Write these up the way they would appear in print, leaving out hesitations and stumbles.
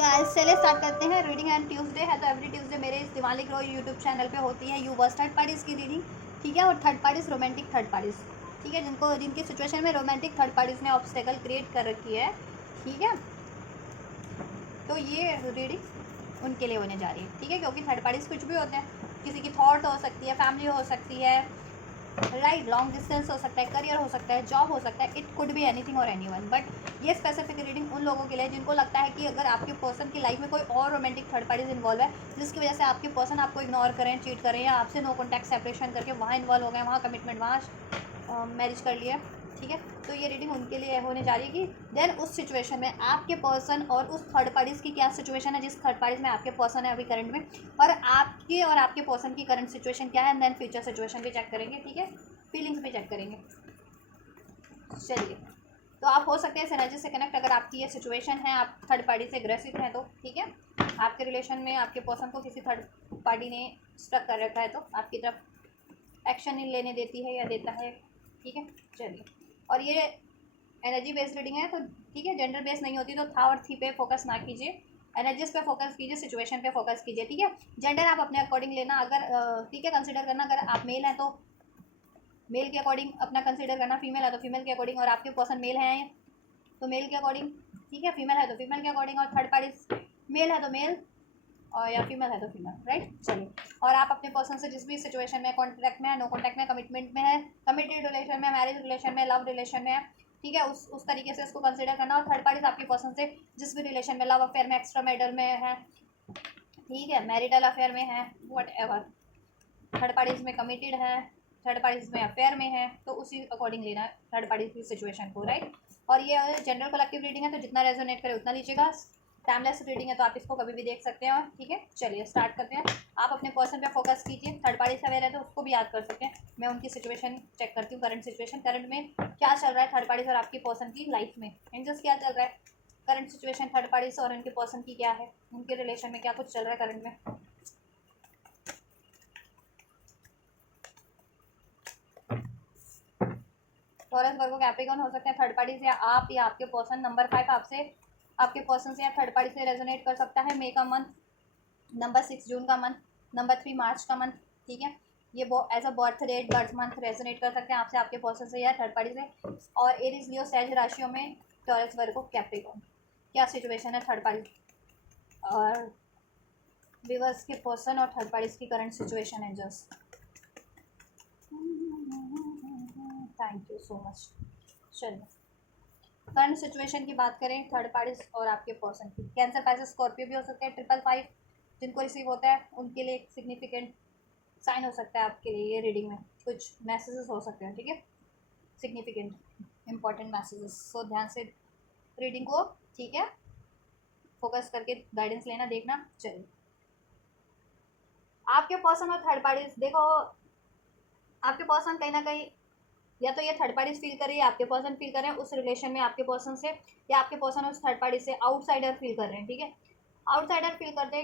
Guys चलिए start करते हैं। रीडिंग एंड ट्यूसडे है तो एवरी ट्यूसडे मेरे इस दिवाली ग्रो यूट्यूब चैनल पे होती है यूवर्स थर्ड पार्टीज़ की रीडिंग, ठीक है। और third parties romantic third parties, ठीक है, जिनकी सिचुएशन में रोमांटिक थर्ड पार्टीज़ ने ऑब्स्टेकल क्रिएट कर रखी है, ठीक है। तो ये रीडिंग उनके लिए होने जा रही है, ठीक है, क्योंकि थर्ड पार्टीज़ कुछ भी होते हैं, किसी की थॉट हो सकती है, फैमिली हो सकती है, राइट, लॉन्ग डिस्टेंस हो सकता है, करियर हो सकता है, जॉब हो सकता है, इट कुड बी एनीथिंग और एनीवन। बट ये स्पेसिफिक रीडिंग उन लोगों के लिए जिनको लगता है कि अगर आपके पर्सन की लाइफ में कोई और रोमांटिक थर्ड पार्टीज इन्वॉल्व है, जिसकी वजह से आपके पर्सन आपको इग्नोर करें, चीट करें, या आपसे नो कॉन्टैक्ट सेपरेशन करके वहाँ इन्वॉल्व हो गए, वहाँ कमिटमेंट, वहाँ मैरिज कर लिया, ठीक है। तो ये रीडिंग उनके लिए होने जा रही है कि देन उस सिचुएशन में आपके पर्सन और उस थर्ड पार्टीज़ की क्या सिचुएशन है, जिस थर्ड पार्टीज में आपके पर्सन है अभी करंट में, और आपके पर्सन की करंट सिचुएशन क्या है, देन फ्यूचर सिचुएशन भी चेक करेंगे, ठीक है, फीलिंग्स भी चेक करेंगे। चलिए, तो आप हो सकते हैं इस एनर्जी से कनेक्ट अगर आपकी ये सिचुएशन है, आप थर्ड पार्टी से ग्रसित हैं तो, ठीक है। आपके रिलेशन में आपके पर्सन को किसी थर्ड पार्टी ने स्ट्रक कर रखा है तो आपकी तरफ एक्शन नहीं लेने देती है या देता है, ठीक है। चलिए, और ये एनर्जी बेस्ड रीडिंग है तो ठीक है, जेंडर बेस्ड नहीं होती तो था और थी पे फोकस ना कीजिए, एनर्जीज पे फोकस कीजिए, सिचुएशन पे फोकस कीजिए, ठीक है। जेंडर आप अपने अकॉर्डिंग लेना, अगर ठीक है, कंसिडर करना, अगर आप मेल हैं तो मेल के अकॉर्डिंग अपना कंसिडर करना, फीमेल है तो फीमेल के अकॉर्डिंग, और आपके पर्सन मेल हैं तो मेल के अकॉर्डिंग, ठीक है, फीमेल है तो फीमेल के अकॉर्डिंग, और थर्ड पार्टी मेल है तो मेल और या फीमेल है तो फीमेल, राइट। चलिए, और आप अपने पर्सन से जिस भी सिचुएशन में, कॉन्टैक्ट में है, नो कॉन्टैक्ट में, कमिटमेंट में है, कमिटेड रिलेशन में, मैरिज रिलेशन में, लव रिलेशन में है, ठीक है, उस तरीके से इसको कंसिडर करना। और थर्ड पार्टीज आपके पर्सन से जिस भी रिलेशन में, लव अफेयर में, एक्स्ट्रा मैरिटल में है, ठीक है, मैरिटल अफेयर में है, वट एवर, थर्ड पार्टीज में कमिटेड है, थर्ड पार्टीज में अफेयर में है, तो उसी अकॉर्डिंग लेना है थर्ड पार्टीज की सिचुएशन को, राइट। और ये जनरल कलेक्टिव रीडिंग है तो जितना रेजोनेट करे उतना लीजिएगा, टाइमलेस रीडिंग है तो आप इसको कभी भी देख सकते हैं, और ठीक है। चलिए स्टार्ट करते हैं। आप अपने पर्सन पे फोकस कीजिए, थर्ड पार्टी से अवेयर है तो उसको भी याद कर सकते हैं। मैं उनकी सिचुएशन चेक करती हूँ, करंट सिचुएशन, करंट में क्या चल रहा है थर्ड पार्टीज और आपकी पर्सन की लाइफ में, एंजल्स क्या चल रहा है, करंट सिचुएशन थर्ड पार्टीज और उनके पर्सन की क्या है, उनके रिलेशन में क्या कुछ चल रहा है करंट में। टॉरस, वर्गो, कैप्रिकॉर्न हो सकते हैं थर्ड पार्टी से, या आप या आपके पर्सन। नंबर 5 आपसे, आपके पर्सन से या थर्ड पार्टी से रेजोनेट कर सकता है, मे का मंथ, नंबर 6 जून का मंथ, नंबर 3 मार्च का मंथ, ठीक है। ये as a birth date, birth month resonate कर सकते हैं आपसे, आपके पर्सन से या थर्ड पार्टी से। और एरीज, लियो, सैज राशियों में टॉरस, वर्गो, कैप्रिकॉर्न क्या सिचुएशन है थर्ड पार्टी और व्यूअर्स के पर्सन और थर्ड पार्टी की करंट सिचुएशन है। Just thank you so much. चलिए, करंट सिचुएशन की बात करें थर्ड पार्टी और आपके पर्सन की, कैंसर, पैसे, स्कॉर्पियो भी हो सकते हैं, 555 जिनको रिसीव होता है उनके लिए एक सिग्निफिकेंट साइन हो सकता है आपके लिए, ये रीडिंग में कुछ मैसेजेस हो सकते हैं, ठीक है, सिग्निफिकेंट इंपॉर्टेंट मैसेजेस। सो ध्यान से रीडिंग को, ठीक है, फोकस करके गाइडेंस लेना, देखना। चलिए, आपके पर्सन और थर्ड पार्टी देखो, आपके पर्सन कहीं ना कहीं या तो ये थर्ड पार्टी फील कर रही है, आपके पर्सन फील कर रहे हैं उस रिलेशन में आपके पर्सन से, या आपके पर्सन उस थर्ड पार्टी से आउटसाइडर फील कर रहे हैं, ठीक है। आउटसाइडर फील कर रहे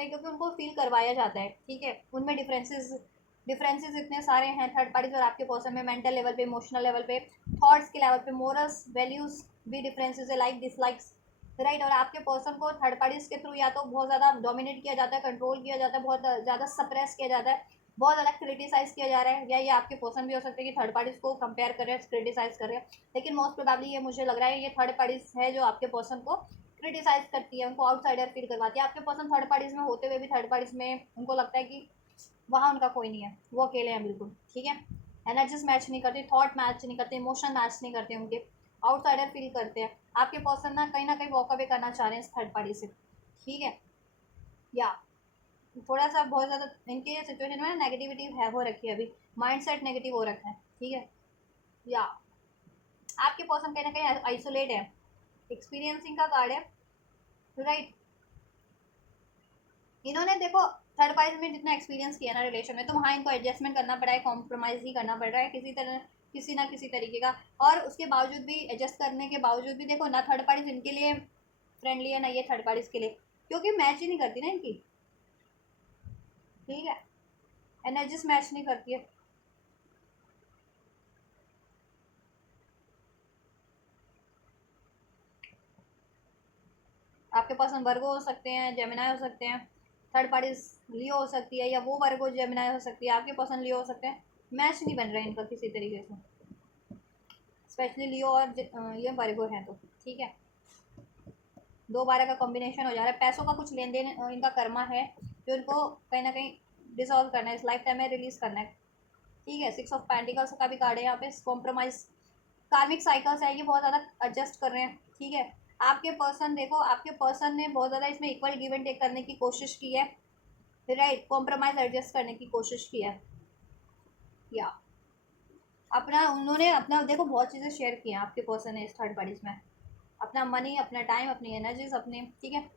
हैं क्योंकि उनको फील करवाया जाता है, ठीक है। उनमें डिफरेंसेस इतने सारे हैं थर्ड पार्टीज और आपके पर्सन में, मेंटल लेवल पे, इमोशनल लेवल पे, थॉट्स के लेवल पे, मोरल्स, वैल्यूज भी डिफरेंसेस है, लाइक डिसलाइक्स, राइट। और आपके पर्सन को थर्ड पार्टीज के थ्रू या तो बहुत ज़्यादा डोमिनेट किया जाता है, कंट्रोल किया जाता है, बहुत ज़्यादा सप्रेस किया जाता है, बहुत ज़्यादा क्रिटिसाइज किया जा रहा है, या ये आपके पर्सन भी हो सकते हैं कि थर्ड पार्टीज को कंपेयर कर रहे हैं, क्रिटिसाइज कर रहे हैं। लेकिन मोस्ट प्रोबेबली ये मुझे लग रहा है ये थर्ड पार्टीज है जो आपके पर्सन को क्रिटिसाइज करती है, उनको आउटसाइडर फील करवाती है। आपके पर्सन थर्ड पार्टीज में होते हुए भी थर्ड पार्टीज में उनको लगता है कि वहाँ उनका कोई नहीं है, वो अकेले हैं बिल्कुल, ठीक है। एनर्जीज मैच नहीं करती, थॉट मैच नहीं करते, इमोशन मैच नहीं करते उनके, आउटसाइडर फील करते हैं। आपके पर्सन ना कहीं वॉक अवे करना चाह रहे हैं इस थर्ड पार्टी से, ठीक है। या थोड़ा सा बहुत ज़्यादा इनके ये सिचुएशन में नेगेटिविटी है, हो रखी है अभी, माइंड सेट नेगेटिव हो रखा है, ठीक है। या आपके पर्सन कहीं ना कहीं आइसोलेट है, एक्सपीरियंसिंग का कार्ड है, राइट। इन्होंने देखो थर्ड पार्टी में जितना एक्सपीरियंस किया ना रिलेशन में, तो वहाँ इनको एडजस्टमेंट करना पड़ा है, कॉम्प्रोमाइज़ ही करना पड़ रहा है किसी तरह, किसी ना किसी तरीके का। और उसके बावजूद भी, एडजस्ट करने के बावजूद भी देखो ना थर्ड पार्टी इनके लिए फ्रेंडली है ना ये थर्ड पार्टीज के लिए, क्योंकि मैच ही नहीं करती ना इनकी, ठीक है, एनर्जीज मैच नहीं करती है। आपके पर्सन वर्गो हो सकते हैं, जेमिनाई हो सकते हैं, थर्ड पार्टी लियो हो सकती है, या वो वर्गो जेमिनाई हो सकती है, आपके पर्सन लियो हो सकते हैं। मैच नहीं बन रहा है इनका किसी तरीके से, स्पेशली लियो और ये वर्गो हैं तो ठीक है। 2-12 का कॉम्बिनेशन हो जा रहा है। पैसों का कुछ लेन देन इनका कर्मा है जो इनको कहीं ना कहीं डिसॉल्व करना है, इस लाइफ टाइम में रिलीज करना है। ठीक है, 6 ऑफ पेंटिकल्स का भी कार्ड है यहाँ पे। कॉम्प्रोमाइज कार्मिक साइकिल्स है, ये बहुत ज़्यादा एडजस्ट कर रहे हैं। ठीक है, आपके पर्सन देखो, आपके पर्सन ने बहुत ज़्यादा इसमें इक्वल गिव एंड टेक करने की कोशिश की है, राइट, कॉम्प्रोमाइज एडजस्ट करने की कोशिश की है, या अपना उन्होंने अपना देखो बहुत चीज़ें शेयर की हैं आपके पर्सन ने इस थर्ड पार्टीज में, अपना मनी, अपना टाइम, अपनी एनर्जीज, अपने, ठीक है,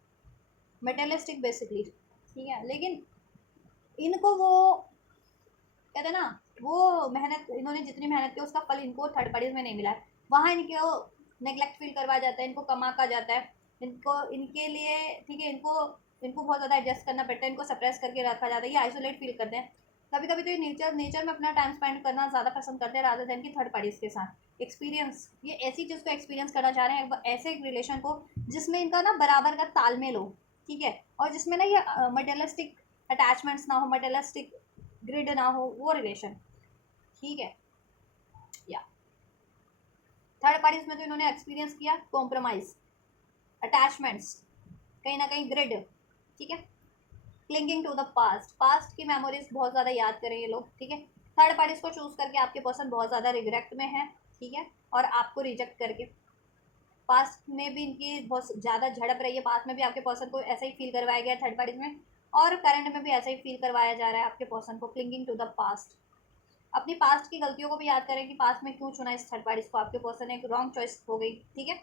मेटेलिस्टिक बेसिकली। ठीक है, लेकिन इनको वो कहते हैं ना, वो मेहनत, इन्होंने जितनी मेहनत की उसका फल इनको थर्ड पार्टीज में नहीं मिला है। वहाँ इनको नेग्लेक्ट फील करवाया जाता है, इनको कमा का जाता है, इनको इनके लिए, ठीक है, इनको इनको बहुत ज़्यादा एडजस्ट करना पड़ता है, इनको सप्रेस करके रखा जाता है, ये आइसोलेट फील करते हैं। कभी कभी तो ये नेचर नेचर में अपना टाइम स्पेंड करना ज़्यादा पसंद करते हैं रादर देन की थर्ड पार्टीज के साथ। एक्सपीरियंस, ये ऐसी चीज़ को एक्सपीरियंस करना चाह रहे हैं, ऐसे एक रिलेशन को जिसमें इनका ना बराबर का तालमेल हो, ठीक है, और जिसमें ना ये मटेरियलिस्टिक अटैचमेंट्स ना हो, मटेरियलिस्टिक ग्रिड ना हो, वो रिलेशन। ठीक है, या थर्ड पार्टीज में तो इन्होंने एक्सपीरियंस किया कॉम्प्रोमाइज, अटैचमेंट्स, कहीं ना कहीं ग्रिड, ठीक है, clinging to the past, past की मेमोरीज बहुत ज़्यादा याद करें ये लोग। ठीक है, थर्ड पार्टीज को चूज करके आपके पर्सन बहुत ज़्यादा रिग्रेट में है, ठीक है, और आपको रिजेक्ट करके पास्ट में भी इनकी बहुत ज़्यादा झड़प रही है, पास्ट में भी आपके पर्सन को ऐसा ही फील करवाया गया थर्ड पार्टीज में, और करंट में भी ऐसा ही फील करवाया जा रहा है आपके पर्सन को, क्लिंगिंग टू द पास्ट। अपनी पास्ट की गलतियों को भी याद करें कि पास्ट में क्यों चुना इस थर्ड पार्टीज को, आपके पर्सन ने एक रॉन्ग चॉइस हो गई, ठीक है,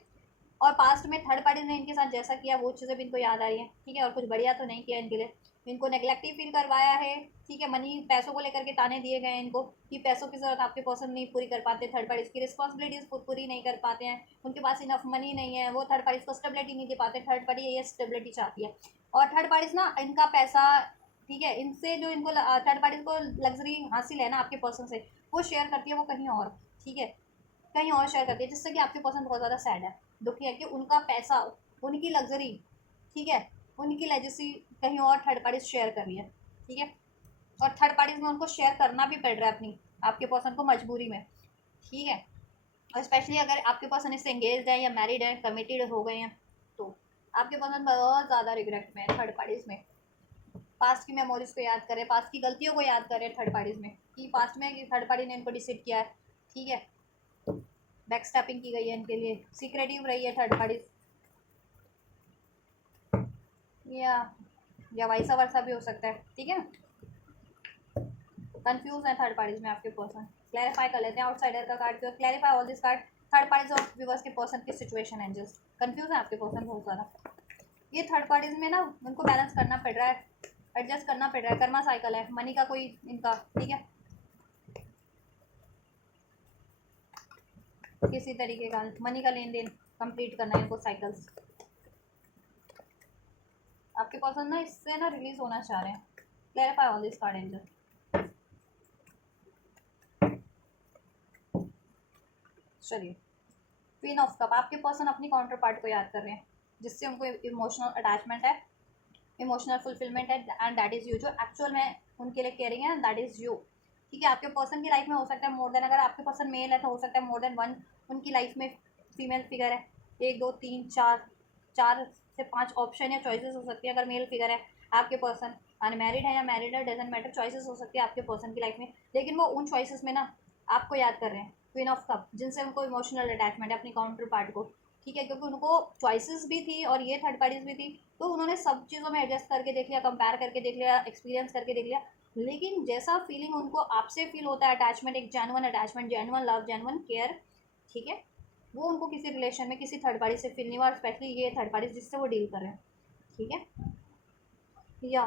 और पास्ट में थर्ड पार्टीज ने इनके साथ जैसा किया वो चीज़ें भी इनको याद आ रही हैं, ठीक है, और कुछ बढ़िया तो नहीं किया इनके लिए, इनको नेग्लेक्टिव फील करवाया है, ठीक है, मनी पैसों को लेकर के ताने दिए गए हैं इनको कि पैसों की ज़रूरत आपके पर्सन नहीं पूरी कर पाते, थर्ड पार्टीज की रिस्पॉन्सिबिलिटीज पूरी नहीं कर पाते हैं, उनके पास इनफ मनी नहीं है, वो थर्ड पार्टीज को स्टेबिलिटी नहीं दे पाते, थर्ड पार्टी ये स्टेबिलिटी चाहती है, और थर्ड पार्टीज ना इनका पैसा, ठीक है, इनसे जो इनको थर्ड पार्टीज को लग्जरी हासिल है ना आपके पर्सन से, वो शेयर करती है वो कहीं और, ठीक है, कहीं और शेयर करती है, जिससे कि आपके पर्सन बहुत ज़्यादा सैड है, दुखी है कि उनका पैसा, उनकी लग्जरी, ठीक है, उनकी लेजेसी कहीं और थर्ड पार्टीज शेयर कर रही है, ठीक है, और थर्ड पार्टीज में उनको शेयर करना भी पड़ रहा है अपनी, आपके पर्सन को मजबूरी में, ठीक है, और स्पेशली अगर आपके पर्सन इससे एंगेज है या मैरिड है, कमिटेड हो गए हैं, तो आपके पर्सन बहुत ज़्यादा रिग्रेट में है थर्ड पार्टीज में। पास्ट की मेमोरीज को याद करें, पास्ट की गलतियों को याद करें थर्ड पार्टीज में, कि पास्ट में कि थर्ड पार्टी ने इनको डिसिट किया है, ठीक है, बैक स्टैपिंग की गई है इनके लिए, सीक्रेटिव रही है थर्ड पार्टी, या वैसा वर्षा भी हो सकता है, ठीक है, कंफ्यूज है थर्ड पार्टीज में आपके पर्सन। क्लैरिफाई कर लेते हैं आउटसाइडर का card, clarify all this card, third parties और व्यूअर्स के पर्सन की सिचुएशन एंजल्स, कंफ्यूज है आपके पर्सन बहुत ज़्यादा, ये थर्ड पार्टीज में ना उनको बैलेंस करना पड़ रहा है, एडजस्ट करना पड़ रहा है, कर्मा साइकिल है, मनी का कोई इनका, ठीक है, किसी तरीके का मनी का लेन देन कंप्लीट करना है इनको साइकिल्स। आपके पर्सन ना इससे ना रिलीज होना चाह रहे हैं, clarify all this card angel. चलिए, क्वीन ऑफ कप, आपके पर्सन अपनी काउंटर पार्ट को याद कर रहे हैं जिससे उनको इमोशनल अटैचमेंट है, इमोशनल फुलफिलमेंट है, एंड दैट इज़ यू, जो एक्चुअल में उनके लिए केयरिंग है, दैट इज़ यू। ठीक है, आपके पर्सन की लाइफ में हो सकता है मोर देन, अगर आपके पर्सन मेल है तो हो सकता है मोर देन वन उनकी लाइफ में फीमेल फिगर है, 1 2 3 4, 4 से 5 ऑप्शन या चॉइसेस हो सकती है, अगर मेल फिगर है आपके पर्सन, अनमैरिड है या मैरिड है, डजेंट मैटर, चॉइसेस हो सकती है आपके पर्सन की लाइफ में, लेकिन वो उन चॉइसेस में ना आपको याद कर रहे हैं, क्वीन ऑफ कप, जिनसे उनको इमोशनल अटैचमेंट है अपनी काउंटर पार्ट को, ठीक है, क्योंकि उनको चॉइसेस भी थी और ये थर्ड पार्टीज भी थी, तो उन्होंने सब चीज़ों में एडजस्ट करके देख लिया, कंपेयर करके देख लिया, एक्सपीरियंस करके देख लिया, लेकिन जैसा फीलिंग उनको आपसे फील होता है अटैचमेंट, एक genuine attachment, genuine love, genuine care, ठीक है, वो उनको किसी रिलेशन में किसी थर्ड पार्टी से फील नहीं हुआ, और स्पेशली ये थर्ड पार्टी जिससे वो डील कर रहे हैं, ठीक है, या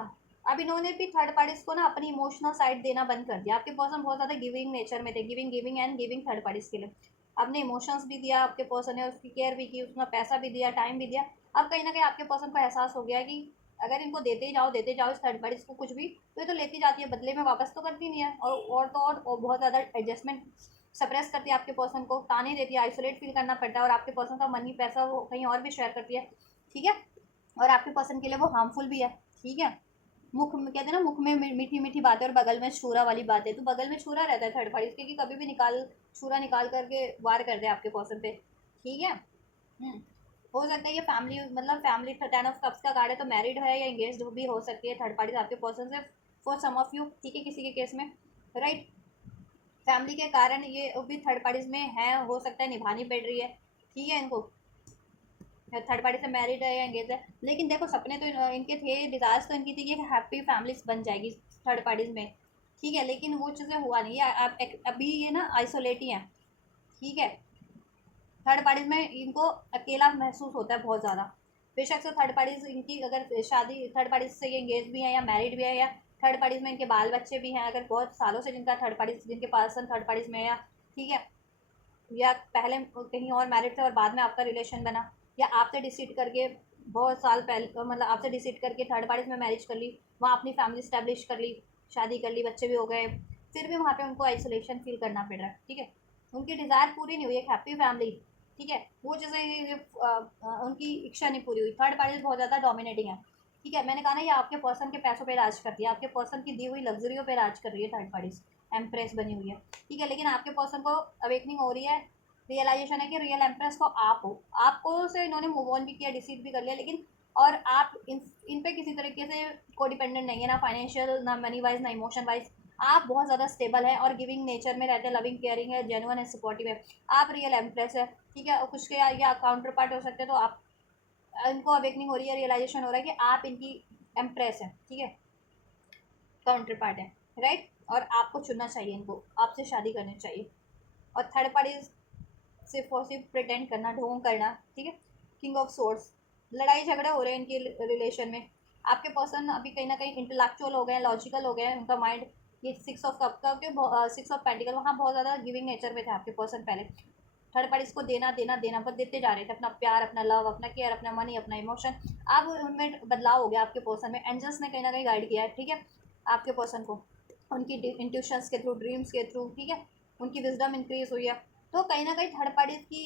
अब इन्होंने भी थर्ड पार्टीज को ना अपनी इमोशनल साइड देना बंद कर दिया, आपके पर्सन बहुत ज़्यादा गिविंग नेचर में थे, giving giving and giving third parties के लिए, आपने इमोशंस भी दिया, आपके पर्सन ने उसकी केयर भी की, उसमें पैसा भी दिया, टाइम भी दिया, अब कहीं ना कहीं आपके पर्सन को एहसास हो गया कि अगर इनको देते जाओ इस थर्ड पार्टीज को कुछ भी, तो ये तो लेती जाती है, बदले में वापस तो करती नहीं है, और तो और बहुत ज़्यादा एडजस्टमेंट सप्रेस करती है आपके पर्सन को, ताने देती है, आइसोलेट फील करना पड़ता है, और आपके पर्सन का मनी पैसा वो कहीं और भी शेयर करती है, ठीक है, और आपके पर्सन के लिए वो हार्मफुल भी है। ठीक है, मुख में कहते हैं ना, मुख में मीठी मीठी बातें और बगल में छुरा वाली बातें, तो बगल में छुरा रहता है थर्ड पार्टी क्योंकि कभी भी छुरा निकाल करके वार कर दे आपके पर्सन पे। ठीक है। हो सकता है ये फैमिली, मतलब फैमिली 10 ऑफ कप्स का कार्ड है, तो मैरिड है या एंगेज्ड भी हो सकती है थर्ड पार्टी आपके पर्सन से, फॉर सम ऑफ यू। ठीक है, किसी के केस में, राइट। फैमिली के कारण ये भी थर्ड पार्टीज में है, हो सकता है निभानी पड़ रही है। ठीक है, इनको थर्ड पार्टी से मैरिड है या एंगेज है, लेकिन देखो सपने तो इनके थे, डिजायर्स तो इनकी थी कि हैप्पी फैमिलीज बन जाएगी थर्ड पार्टीज में। ठीक है, लेकिन वो चीज़ें हुआ नहीं है। आप अभी ये ना आइसोलेट ही हैं। ठीक है, थर्ड पार्टीज में इनको अकेला महसूस होता है बहुत ज़्यादा। बेशक से थर्ड पार्टीज इनकी अगर शादी, थर्ड पार्टीज से ये एंगेज भी है या मैरिड भी है, या थर्ड पार्टीज में इनके बाल बच्चे भी हैं, अगर बहुत सालों से जिनका थर्ड पार्टीज, जिनके पर्सन थर्ड पार्टीज में है, या ठीक है, या पहले कहीं और मैरिड थे और बाद में आपका रिलेशन बना, या आपसे डिसीड करके बहुत साल पहले, मतलब आपसे डिसीड करके थर्ड पार्टीज में मैरिज कर ली, वहाँ अपनी फैमिली स्टैब्लिश कर ली, शादी कर ली, बच्चे भी हो गए, फिर भी वहाँ पे उनको आइसोलेशन फील करना पड़ रहा है। ठीक है, उनकी डिज़ायर पूरी नहीं हुई, एक हैप्पी फैमिली। ठीक है, वो चीज़ें उनकी इच्छा नहीं पूरी हुई। थर्ड पार्टी बहुत ज़्यादा डोमिनेटिंग है। ठीक है, मैंने कहा ना, ये आपके पर्सन के पैसों पे राज करती है, आपके पर्सन की दी हुई लग्जरियों पे राज कर रही है थर्ड पार्टीज, एम्प्रेस बनी हुई है। ठीक है, लेकिन आपके पर्सन को अवेकनिंग हो रही है, रियलाइजेशन है कि रियल एम्प्रेस को आप हो। आपको से इन्होंने मूव ऑन भी किया, डिसीड भी कर लिया, लेकिन और आप इन पे किसी तरीके से को डिपेंडेंट नहीं है, ना फाइनेंशियल, ना मनी वाइज, ना इमोशन वाइज। आप बहुत ज़्यादा स्टेबल है और गिविंग नेचर में रहते हैं, लविंग केयरिंग है, जेन्युइन है, सपोर्टिव है। आप रियल एम्प्रेस है। ठीक है, और कुछ के या काउंटर पार्ट हो सकते हैं, तो आप, इनको अवेकनिंग हो रही है, रियलाइजेशन हो रहा है कि आप इनकी एम्प्रेस है। ठीक है, काउंटर पार्ट है, राइट। और आपको चुनना चाहिए, इनको आपसे शादी करनी चाहिए। और थर्ड पार्टी सिर्फ और सिर्फ प्रिटेंड करना, ढोंग करना। ठीक है, किंग ऑफ सोर्स, लड़ाई झगड़े हो रहे हैं इनके रिलेशन में। आपके पर्सन अभी कहीं ना कहीं इंटेलेक्चुअल हो गए हैं, लॉजिकल हो गए हैं, उनका माइंड, ये 6 ऑफ कप का, क्योंकि 6 ऑफ पेंटिकल वहाँ बहुत ज़्यादा गिविंग नेचर में थे आपके पर्सन पहले। थर्ड पार्टी इसको देना देना देना, पर देते जा रहे थे अपना प्यार, अपना लव, अपना केयर, अपना मनी, अपना इमोशन। अब उनमें बदलाव हो गया आपके पर्सन में, एंजल्स ने कहीं ना कहीं गाइड किया है। ठीक है, आपके पर्सन को उनकी इंट्यूशंस के थ्रू, ड्रीम्स के थ्रू। ठीक है, उनकी विजडम इंक्रीज हुई है। तो कहीं ना कहीं थर्ड पार्टी की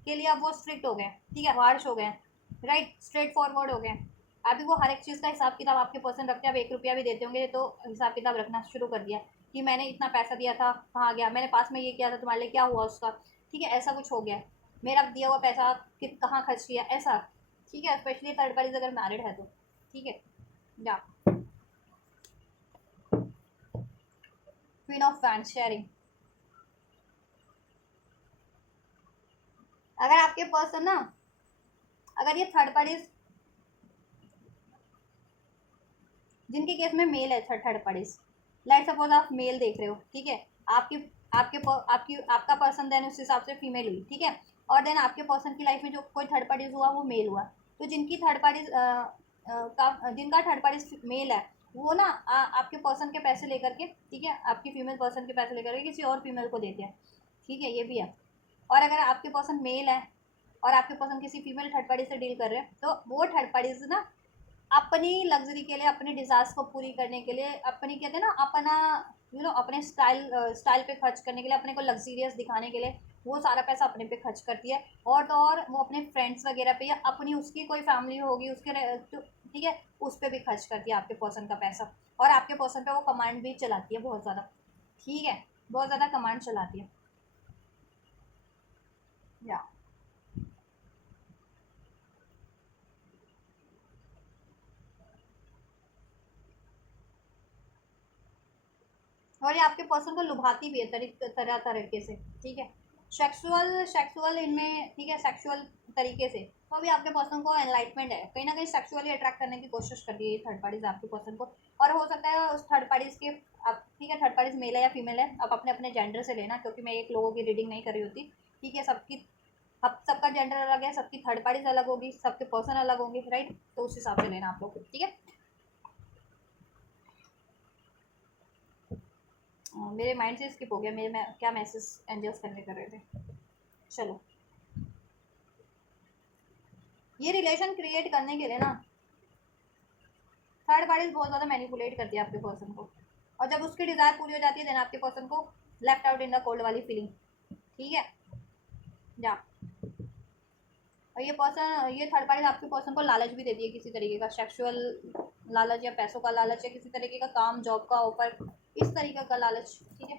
के लिए अब वो स्ट्रिक्ट हो गए। ठीक है, हार्श हो गए, राइट, स्ट्रेट फॉरवर्ड हो गए। अभी वो हर एक चीज़ का हिसाब किताब आपके पर्सन रखते हैं। अब 1 रुपया भी देते होंगे तो हिसाब किताब रखना शुरू कर दिया कि मैंने इतना पैसा दिया था, कहाँ गया, मैंने पास में ये किया था तुम्हारे लिए, क्या हुआ उसका। ठीक है, ऐसा कुछ हो गया, मेरा दिया हुआ पैसा कहाँ खर्च किया, ऐसा। ठीक है, स्पेशली थर्ड पार्टीज अगर मैरिड है तो। ठीक है, या क्वीन ऑफ फैन शेयरिंग, अगर आपके पर्सन ना, अगर ये थर्ड पार्टीज, जिनके केस में मेल है, थर्ड पार्टीज, लाइक सपोज आप मेल देख रहे हो। ठीक है, आपकी आपकी आपका पर्सन देन उस हिसाब से फीमेल हुई। ठीक है, और देन आपके पर्सन की लाइफ में जो कोई थर्ड पार्टीज हुआ वो मेल हुआ, तो जिनकी थर्ड पार्टीज का जिनका थर्ड पार्टीज मेल है, वो ना आपके पर्सन के पैसे लेकर के, ठीक है, आपकी फीमेल पर्सन के पैसे लेकर के किसी और फीमेल को देते हैं। ठीक है, ये भी है। और अगर आपके पर्सन मेल है और आपके पर्सन किसी फीमेल थर्ड पार्टी से डील कर रहे हैं, तो वो थर्ड पार्टीज ना अपनी लग्जरी के लिए, अपनी डिज़ायर्स को पूरी करने के लिए, अपनी कहते हैं ना अपना अपने स्टाइल पे खर्च करने के लिए, अपने को लग्जरियस दिखाने के लिए वो सारा पैसा अपने पे खर्च करती है। और तो और वो अपने फ्रेंड्स वगैरह पे, या अपनी उसकी कोई फैमिली होगी उसके ठीक है, उस पर भी खर्च करती है आपके पर्सन का पैसा। और आपके पर्सन पे वो कमांड भी चलाती है बहुत ज़्यादा। ठीक है, बहुत ज़्यादा कमांड चलाती है, या और ये आपके पर्सन को लुभाती भी है तरह तरीके से। ठीक है, सेक्सुअल सेक्सुअल इनमें, ठीक है, सेक्सुअल तरीके से, तो अभी आपके पर्सन को एनलाइटमेंट है, कहीं ना कहीं सेक्सुअली अट्रैक्ट करने की कोशिश कर रही है थर्ड पार्टीज आपके पर्सन को। और हो सकता है उस थर्ड पार्टीज के, आप ठीक है, थर्ड पार्टीज मेल है या फीमेल है, आप अपने अपने जेंडर से लेना, क्योंकि मैं एक लोगों की रीडिंग नहीं कर रही होती। ठीक है, सबकी, अब सबका जेंडर अलग है, सबकी थर्ड पार्टीज अलग होगी, सबके पर्सन अलग होंगे, राइट, तो उस हिसाब से लेना आप लोग। ठीक है, मेरे माइंड से स्किप हो गया, मेरे में क्या मैसेज एंजल्स कन्वे कर रहे थे। चलो, ये रिलेशन क्रिएट करने के लिए ना थर्ड पार्टीज बहुत ज़्यादा मैनिपुलेट करती है आपके पर्सन को, और जब उसकी डिज़ायर पूरी हो जाती है देन आपके पर्सन को left out in the cold वाली फीलिंग। ठीक है, या और ये थर्ड पार्टी आपके पर्सन को लालच भी देती है, किसी तरीके का सेक्सुअल लालच या पैसों का लालच या किसी तरीके का काम जॉब का ऑफर, इस तरीके का लालच। ठीक है,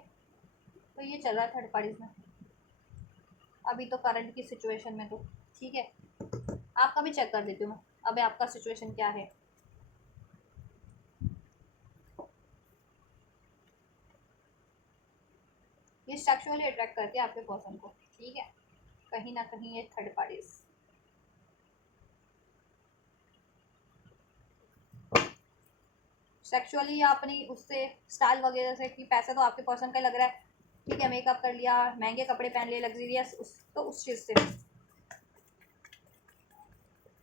तो ये चल रहा है थर्ड पार्टीज में अभी तो करंट की सिचुएशन में तो। ठीक है, आपका भी चेक कर देती हूँ मैं, अभी आपका सिचुएशन क्या है। ये सेक्सुअली अट्रैक्ट करती है आपके पर्सन को। ठीक है, कहीं ना कहीं ये थर्ड पार्टीज सेक्सुअली या अपनी उससे स्टाइल वगैरह से, कि पैसे तो आपके पर्सन का लग रहा है। ठीक है, मेकअप कर लिया, महंगे कपड़े पहन लिए, लग्जरियस, तो उस चीज़ से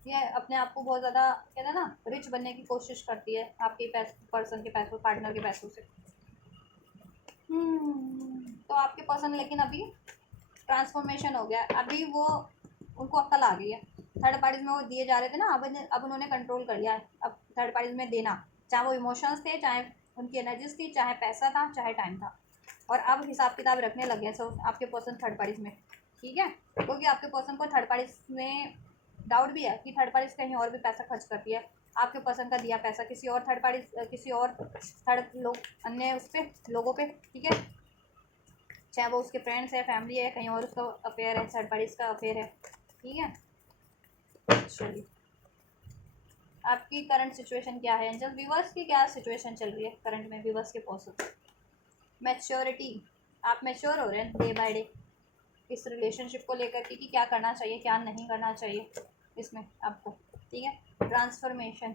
ये अपने आप को बहुत ज़्यादा कहते हैं ना रिच बनने की कोशिश करती है आपके पर्सन के पैसों, पार्टनर के पैसों से। तो आपके पर्सन लेकिन अभी ट्रांसफॉर्मेशन हो गया, अभी वो उनको अक्ल आ गई है। थर्ड पार्टीज में वो दिए जा रहे थे ना, अब उन्होंने कंट्रोल कर लिया है। अब थर्ड पार्टीज में देना, चाहे वो इमोशंस थे, चाहे उनकी एनर्जीज थी, चाहे पैसा था, चाहे टाइम था, और अब हिसाब किताब रखने लग गए सब आपके पर्सन थर्ड पार्टीज में। ठीक है, क्योंकि आपके पर्सन को थर्ड पार्टीज में डाउट भी है कि थर्ड पार्टीज कहीं और भी पैसा खर्च करती है। आपके पर्सन का दिया पैसा किसी और थर्ड पार्टी, किसी और थर्ड लोग, अन्य उस पर लोगों पे। ठीक है, चाहे वो उसके फ्रेंड्स है, फैमिली है, कहीं और उसका अफेयर है, थर्ड पार्टीज का अफेयर है। ठीक है, चलिए आपकी करंट सिचुएशन क्या है एंजल, व्यूवर्स की क्या सिचुएशन चल रही है करंट में व्यूवर्स के पर्सन। मैच्योरिटी, आप मैच्योर हो रहे हैं डे बाय डे इस रिलेशनशिप को लेकर के, कि क्या करना चाहिए क्या नहीं करना चाहिए इसमें आपको। ठीक है, ट्रांसफॉर्मेशन,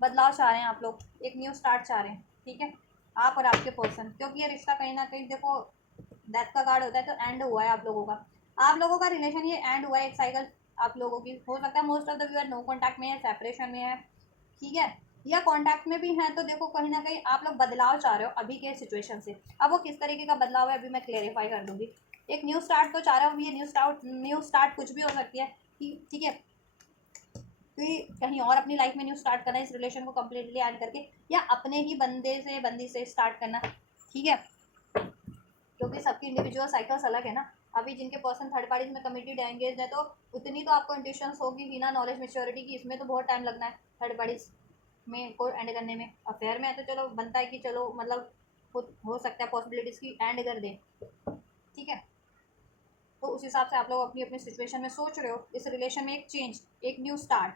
बदलाव चाह रहे हैं आप लोग, एक न्यू स्टार्ट चाह रहे हैं। ठीक है, आप और आपके पर्सन, क्योंकि ये रिश्ता कहीं ना कहीं देखो डेथ का कार्ड होता है, तो एंड हुआ है आप लोगों का। आप लोगों का रिलेशन ये एंड हुआ है, एक साइकिल आप लोगों की हो सकता है most of the viewer no contact में है, सेपरेशन में है। ठीक है, या कॉन्टैक्ट में भी हैं, तो देखो कहीं ना कहीं आप लोग बदलाव चाह रहे हो अभी के सिचुएशन से। अब वो किस तरीके का बदलाव है अभी मैं क्लेरिफाई कर दूंगी। एक न्यू स्टार्ट तो चाह रहा हूँ, ये न्यू स्टार्ट कुछ भी हो सकती है कि ठीक है, कि कहीं और अपनी लाइफ में न्यू स्टार्ट करना है, इस रिलेशन को कम्प्लीटली एंड करके, या अपने ही बंदे से बंदी से स्टार्ट करना। ठीक है, क्योंकि सबकी इंडिविजुअल साइकिल्स अलग है ना। अभी जिनके पर्सन थर्ड पार्टीज में कमिटेड एंगेज है, तो उतनी तो आपको इंट्यूशंस होगी ही ना, नॉलेज मेच्योरिटी की, इसमें तो बहुत टाइम लगना है थर्ड पार्टीज में को एंड करने में। अफेयर में है तो चलो बनता है कि चलो मतलब हो सकता है पॉसिबिलिटीज़ की एंड कर दें। ठीक है, तो उस हिसाब से आप लोग अपनी अपनी सिचुएशन में सोच रहे हो इस रिलेशन में एक चेंज, एक न्यू स्टार्ट,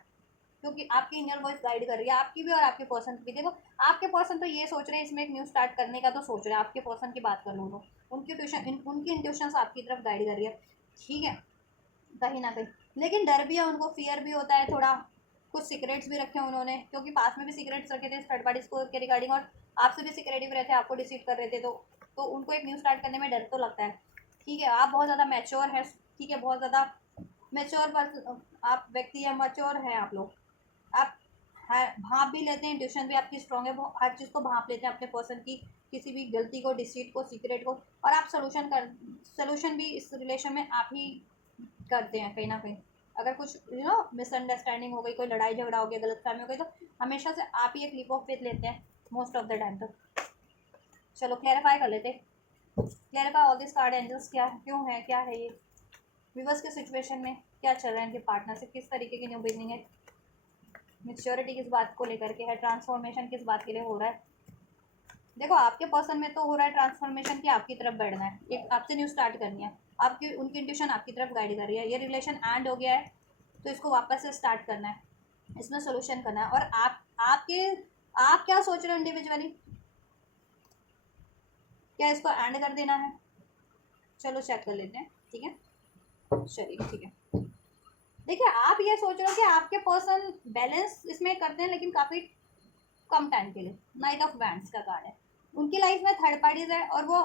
क्योंकि आपकी इनर वॉइस गाइड कर रही है आपकी भी और आपके पर्सन की भी। देखो आपके पर्सन तो ये सोच रहे हैं इसमें एक न्यू स्टार्ट करने का, तो सोच रहे हैं आपके पर्सन की बात कर लूँ तो उनकी इंट्यूशंस आपकी तरफ गाइड कर रही है। ठीक है, कहीं ना कहीं लेकिन डर भी है उनको, फियर भी होता है थोड़ा, कुछ सीक्रेट्स भी रखे हैं उन्होंने, क्योंकि पास में भी सीक्रेट्स रखे थे थर्ड पार्टीज को के रिगार्डिंग, और आपसे भी सिक्रेटिव रहते हैं, आपको डिसीव कर रहे थे, तो उनको एक न्यू स्टार्ट करने में डर तो लगता है। ठीक है, आप बहुत ज़्यादा मैच्योर है। ठीक है, बहुत ज़्यादा मैच्योर पर्सन आप व्यक्ति है, मैच्योर है आप लोग। आप भाप भी लेते हैं, इंट्यूशन भी आपकी स्ट्रॉन्ग है, हर चीज़ को भाप लेते हैं अपने पर्सन की, किसी भी गलती को, डिसीट को, सीक्रेट को, और आप सोल्यूशन भी इस रिलेशन में आप ही करते हैं कहीं ना कहीं। अगर कुछ मिसअंडरस्टैंडिंग हो गई, कोई लड़ाई झगड़ा हो गया, गलतफहमी हो गई, तो हमेशा से आप ही एक लीप ऑफ फेथ लेते हैं मोस्ट ऑफ द टाइम। तो चलो क्लैरिफाई कर लेते, clarify all this card angels, क्या क्यों है, क्या है ये विवर्स के सिचुएशन में, क्या चल रहा है इनके पार्टनर से, किस तरीके की न्यू बिगनिंग है, मेच्योरिटी किस बात को लेकर के है, ट्रांसफॉर्मेशन किस बात के लिए हो रहा है। देखो आपके पर्सन में तो हो रहा है ट्रांसफॉर्मेशन की आपकी तरफ बढ़ना है, एक आपसे न्यू स्टार्ट करनी है, आपकी उनकी इंट्यूशन आपकी तरफ गाइड कर रही है। ये रिलेशन एंड हो गया है, तो इसको वापस से स्टार्ट करना है, इसमें सोल्यूशन करना है। और आप क्या सोच रहे हो इंडिविजुअली, क्या इसको एंड कर देना है? चलो चेक कर लेते हैं। ठीक है, चलिए ठीक है। देखिए आप ये सोच रहे हो कि आपके पर्सन बैलेंस इसमें करते हैं, लेकिन काफ़ी कम टाइम के लिए। नाइट ऑफ वैंड्स का कार्ड है, उनकी लाइफ में थर्ड पार्टीज है, और वो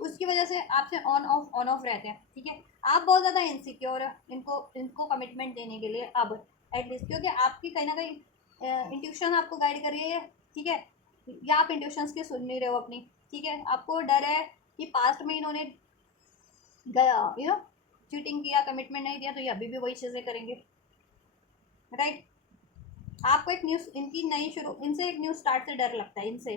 उसकी वजह से आपसे ऑन ऑफ रहते हैं। ठीक है, आप बहुत ज़्यादा इनसिक्योर है इनको कमिटमेंट देने के लिए अब एटलीस्ट, क्योंकि आपकी कहीं ना कहीं इंट्यूशन आपको गाइड कर रही है। ठीक है, या आप इंट्यूशंस की सुन नहीं रहे हो अपनी। ठीक है, आपको डर है कि पास्ट में इन्होंने चीटिंग किया, कमिटमेंट नहीं दिया, तो ये अभी भी वही चीज़ें करेंगे। राइट, आपको एक न्यू इनकी नई शुरू, इनसे एक न्यू स्टार्ट से डर लगता है इनसे।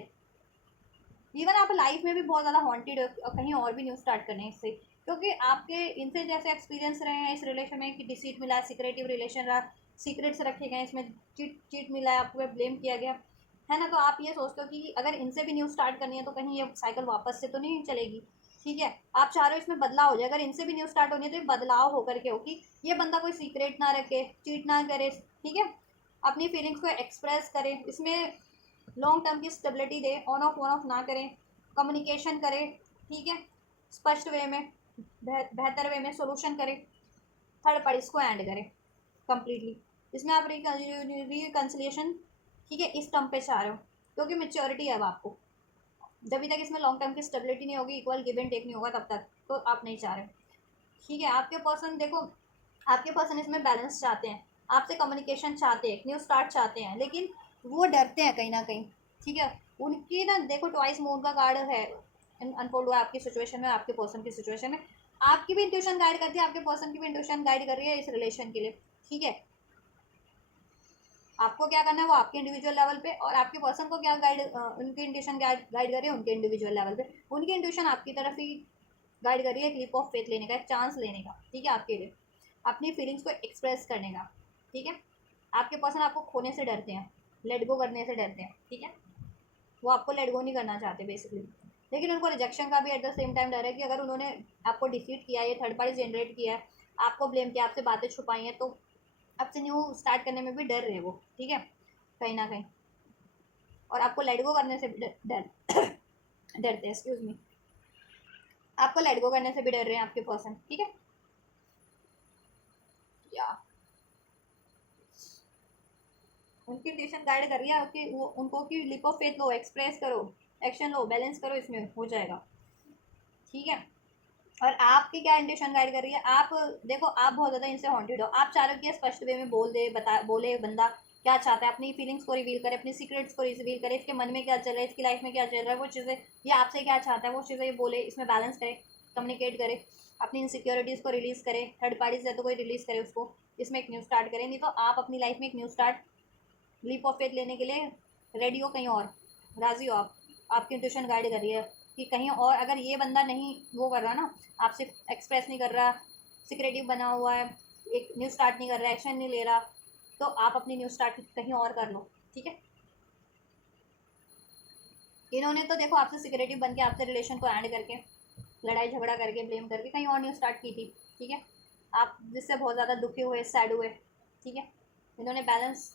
इवन आप लाइफ में भी बहुत ज़्यादा हॉन्टेड हो, कहीं और भी न्यू स्टार्ट करने इससे, क्योंकि आपके इनसे जैसे एक्सपीरियंस रहे हैं इस रिलेशन में कि डिसीट मिला है, सीक्रेटिव रिलेशन रहा, सीक्रेट्स रखे गए, इसमें चीट चीट मिला है, आपको पे ब्लेम किया गया है ना। तो आप ये सोचते हो कि अगर इनसे भी न्यू स्टार्ट करनी है तो कहीं ये साइकिल वापस से तो नहीं चलेगी। ठीक है, आप चाह रहे हो इसमें बदलाव हो जाए, अगर इनसे भी न्यू स्टार्ट होनी है तो ये बदलाव होकर के हो कि ये बंदा कोई सीक्रेट ना रखे, चीट ना करे। ठीक है, अपनी फीलिंग्स को एक्सप्रेस करें, इसमें लॉन्ग टर्म की स्टेबिलिटी दे, ऑन ऑफ ना करें, कम्युनिकेशन करें। ठीक है, स्पष्ट वे में, बेहतर वे में सोल्यूशन करें, थर्ड पार्टीज को एंड करें कंप्लीटली। इसमें आप रिकन्सिलिएशन, ठीक है, इस टर्म पे चाह रहे हो क्योंकि मेच्योरिटी है अब आपको। जब तक इसमें लॉन्ग टर्म की स्टेबिलिटी नहीं होगी, इक्वल गिव एंड टेक नहीं होगा, तब तक तो आप नहीं चाह रहे। ठीक है, आपके पर्सन देखो, आपके पर्सन इसमें बैलेंस चाहते हैं, आपसे कम्युनिकेशन चाहते हैं, न्यू स्टार्ट चाहते हैं, लेकिन वो डरते हैं कहीं ना कहीं। ठीक है, उनकी ना देखो ट्वाइस मून का कार्ड है अनफोल्ड हुआ आपकी सिचुएशन में, आपके पर्सन की सिचुएशन में। आपकी भी इंट्यूशन गाइड करती है, आपके पर्सन की भी इंट्यूशन गाइड कर रही है इस रिलेशन के लिए। ठीक है, आपको क्या करना है वो आपके इंडिविजुअल लेवल पे, और आपके पर्सन को क्या गाइड, उनकी इंट्यूशन गाइड कर रही है उनके इंडिविजुअल लेवल पे। उनकी इंट्यूशन आपकी तरफ ही गाइड कर रही है, एक लीप ऑफ फेथ लेने का, एक चांस लेने का। ठीक है, आपके लिए अपनी फीलिंग्स को एक्सप्रेस करने का। ठीक है, आपके पर्सन आपको खोने से डरते हैं, लेट गो करने से डरते हैं। ठीक है, वो आपको लेट गो नहीं करना चाहते बेसिकली, लेकिन उनको रिजेक्शन का भी एट द सेम टाइम डर है कि अगर उन्होंने आपको डिफीट किया, ये थर्ड पार्टी जनरेट किया है, आपको ब्लेम किया, आपसे बातें छुपाई हैं, तो आपसे न्यू स्टार्ट करने में भी डर रहे वो। ठीक है, कहीं ना कहीं, और आपको लेट गो करने से भी डर डरते हैं, एक्सक्यूज मी, आपको लेट गो करने से भी डर रहे हैं आपके पर्सन। ठीक है, या उनकी ट्यूशन गाइड कर रही है कि वो उनको कि lip of faith low, express करो, एक्शन लो, बैलेंस करो, इसमें हो जाएगा। ठीक है, और आपकी क्या इंट्यूशन गाइड कर रही है, आप देखो आप बहुत ज़्यादा इनसे हॉन्टेड हो, आप चाह रहे हो कि स्पष्ट वे में बोल दे, बता बोले बंदा क्या चाहता है, अपनी फीलिंग्स को रिवील करे, अपनी सीक्रेट्स को रिवील करे, इसके मन में क्या चल रहा है, इसकी लाइफ में क्या चल रहा है, वो चीज़ें, ये आपसे क्या चाहता है वो चीज़ें ये बोले, इसमें बैलेंस करे, कम्युनिकेट करे, अपनी इनसिक्योरिटीज़ को रिलीज़ करे, थर्ड पार्टी से तो कोई रिलीज़ करे उसको, इसमें एक न्यू स्टार्ट करें। नहीं तो आप अपनी लाइफ में एक new start, leap of faith लेने के लिए रेडी हो, कहीं और राजी हो आप, आपकी इंट्यूशन गाइड कर रही है कि कहीं और, अगर ये बंदा नहीं वो कर रहा ना, आपसे एक्सप्रेस नहीं कर रहा, सिक्रेटिव बना हुआ है, एक न्यू स्टार्ट नहीं कर रहा, एक्शन नहीं ले रहा, तो आप अपनी न्यू स्टार्ट कहीं और कर लो। ठीक है, इन्होंने तो देखो आपसे सिक्रेटिव बन के आपसे रिलेशन को एंड करके, लड़ाई झगड़ा करके, ब्लेम करके कहीं और न्यू स्टार्ट की थी। ठीक है, आप जिससे बहुत ज़्यादा दुखी हुए, सैड हुए। ठीक है, इन्होंने बैलेंस,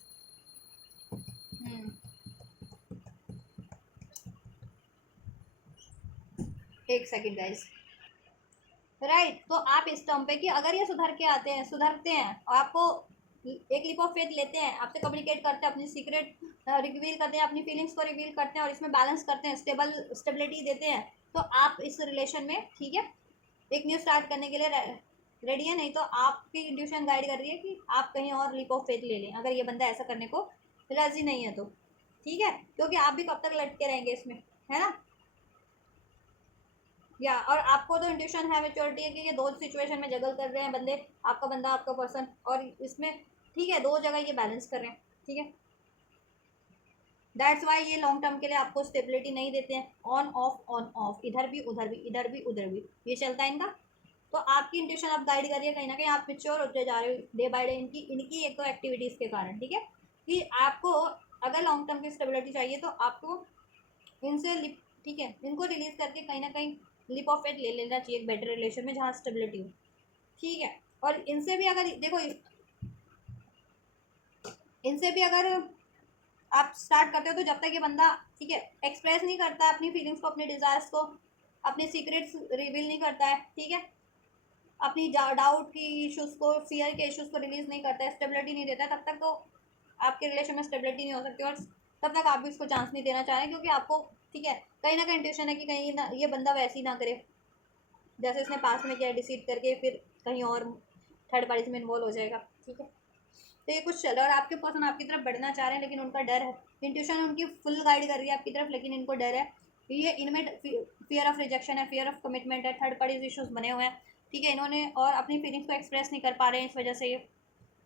एक सेकेंड गाइस, राइट। तो आप इस टर्म पे कि अगर ये सुधर के आते हैं, सुधरते हैं, और आपको एक लीप ऑफ फेथ लेते हैं, आपसे कम्युनिकेट करते हैं, अपनी सीक्रेट रिवील करते हैं, अपनी फीलिंग्स को रिवील करते हैं, और इसमें बैलेंस करते हैं, स्टेबिलिटी देते हैं, तो आप इस रिलेशन में, ठीक है, एक न्यू स्टार्ट करने के लिए रेडी है। नहीं तो आपकी इंट्यूशन गाइड कर रही है कि आप कहीं और लीप ऑफ फेथ ले लें, अगर ये बंदा ऐसा करने को राजी नहीं है तो। ठीक है, क्योंकि आप भी कब तक लटके रहेंगे इसमें, है ना। या और आपको तो इंट्यूशन है, मेच्योरिटी है कि ये दो सिचुएशन में जगल कर रहे हैं बंदे, आपका बंदा, आपका पर्सन, और इसमें ठीक है दो जगह ये बैलेंस कर रहे हैं। ठीक है, दैट्स वाई ये लॉन्ग टर्म के लिए आपको स्टेबिलिटी नहीं देते हैं, ऑन ऑफ, इधर भी उधर भी, इधर भी उधर भी, ये चलता है इनका। तो आपकी इंट्यूशन आप गाइड करिए, कहीं ना कहीं आप मेच्योर होते जा रहे हो डे बाय डे, इनकी इनकी एक तो एक्टिविटीज़ के कारण। ठीक है, कि आपको अगर लॉन्ग टर्म की स्टेबिलिटी चाहिए तो आपको इनसे ठीक है, इनको रिलीज करके कहीं ना कहीं लिप ऑफ फेथ ले लेना चाहिए एक बेटर रिलेशन में जहाँ स्टेबिलिटी हो। ठीक है, और इनसे भी अगर देखो, इनसे भी अगर आप स्टार्ट करते हो तो जब तक ये बंदा, ठीक है, एक्सप्रेस नहीं करता अपनी फीलिंग्स को, अपने डिज़ायर्स को, अपने सीक्रेट्स रिवील नहीं करता है, ठीक है, अपनी डाउट की इश्यूज को, फियर के इश्यूज को रिलीज नहीं करता है, स्टेबिलिटी नहीं देता है, तब तक तो आपके रिलेशन में स्टेबिलिटी नहीं हो सकती, और तब तक आप भी उसको चांस नहीं देना चाह रहे, क्योंकि आपको, ठीक है, कहीं ना कहीं इंट्यूशन है कि कहीं ना ये बंदा वैसे ही ना करे जैसे इसने पास में किया, डिसीड करके फिर कहीं और थर्ड पार्टी में इन्वॉल्व हो जाएगा। ठीक है, तो ये कुछ चल रहा है, और आपके पर्सन आपकी तरफ बढ़ना चाह रहे हैं, लेकिन उनका डर है, इंट्यूशन उनकी फुल गाइड कर रही है आपकी तरफ, लेकिन इनको डर है, ये इनमें फियर ऑफ रिजेक्शन है, फियर ऑफ कमिटमेंट है, थर्ड पार्टी इश्यूज बने हुए हैं। ठीक है, इन्होंने और अपनी फीलिंग्स को एक्सप्रेस नहीं कर पा रहे हैं इस वजह से ये,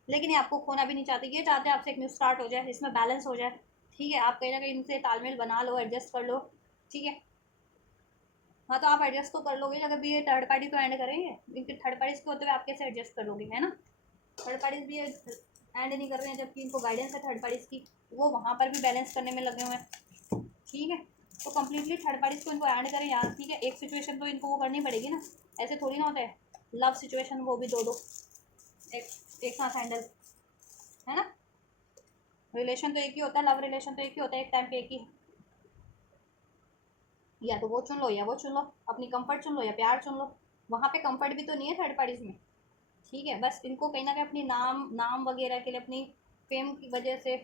लेकिन ये आपको खोना भी नहीं चाहते, ये चाहते हैं आपसे एक न्यू स्टार्ट हो जाए, इसमें बैलेंस हो जाए। ठीक है, आप कहीं ना कहीं इनसे तालमेल बना लो, एडजस्ट कर लो। ठीक है, हाँ तो आप एडजस्ट तो कर लोगे, अगर भी ये थर्ड पार्टी तो एंड करेंगे, इनके थर्ड पार्टीज के होते हुए आप कैसे एडजस्ट कर लोगे, है ना। थर्ड पार्टीज भी एंड नहीं कर रहे हैं, जबकि इनको गाइडेंस है थर्ड पार्टीज की, वो वहाँ पर भी बैलेंस करने में लगे हुए हैं। ठीक है, तो कम्प्लीटली थर्ड पार्टीज को इनको ऐड करें यहाँ। ठीक है, एक सिचुएशन तो इनको वो करनी पड़ेगी ना, ऐसे थोड़ी ना होता है। लव सिचुएशन वो भी दो दो एक साथ हैंडल, है ना। रिलेशन तो एक ही होता है, लव रिलेशन तो एक ही होता है, एक टाइम पे एक ही। या तो वो चुन लो या वो चुन लो, अपनी कंफर्ट चुन लो या प्यार चुन लो। वहाँ पे कंफर्ट भी तो नहीं है थर्ड पार्टीज में। ठीक है, बस इनको कहीं ना कहीं अपनी नाम नाम वगैरह के लिए, अपनी फेम की वजह से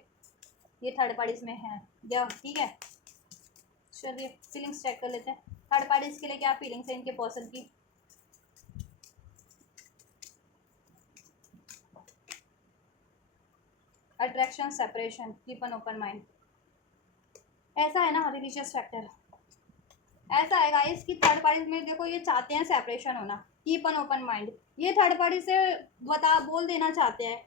ये थर्ड पार्टीज में है या। ठीक है, चलिए फीलिंग्स चेक कर लेते हैं, थर्ड पार्टीज के लिए क्या फीलिंग्स है इनके पर्सन की। Attraction, separation, keep an open mind. ऐसा है ना, रिलीजियस फैक्टर ऐसा है गाइस कि थर्ड पार्टी में देखो ये चाहते हैं सेपरेशन होना, कीप एन ओपन माइंड। ये थर्ड पार्टी से बोल देना चाहते हैं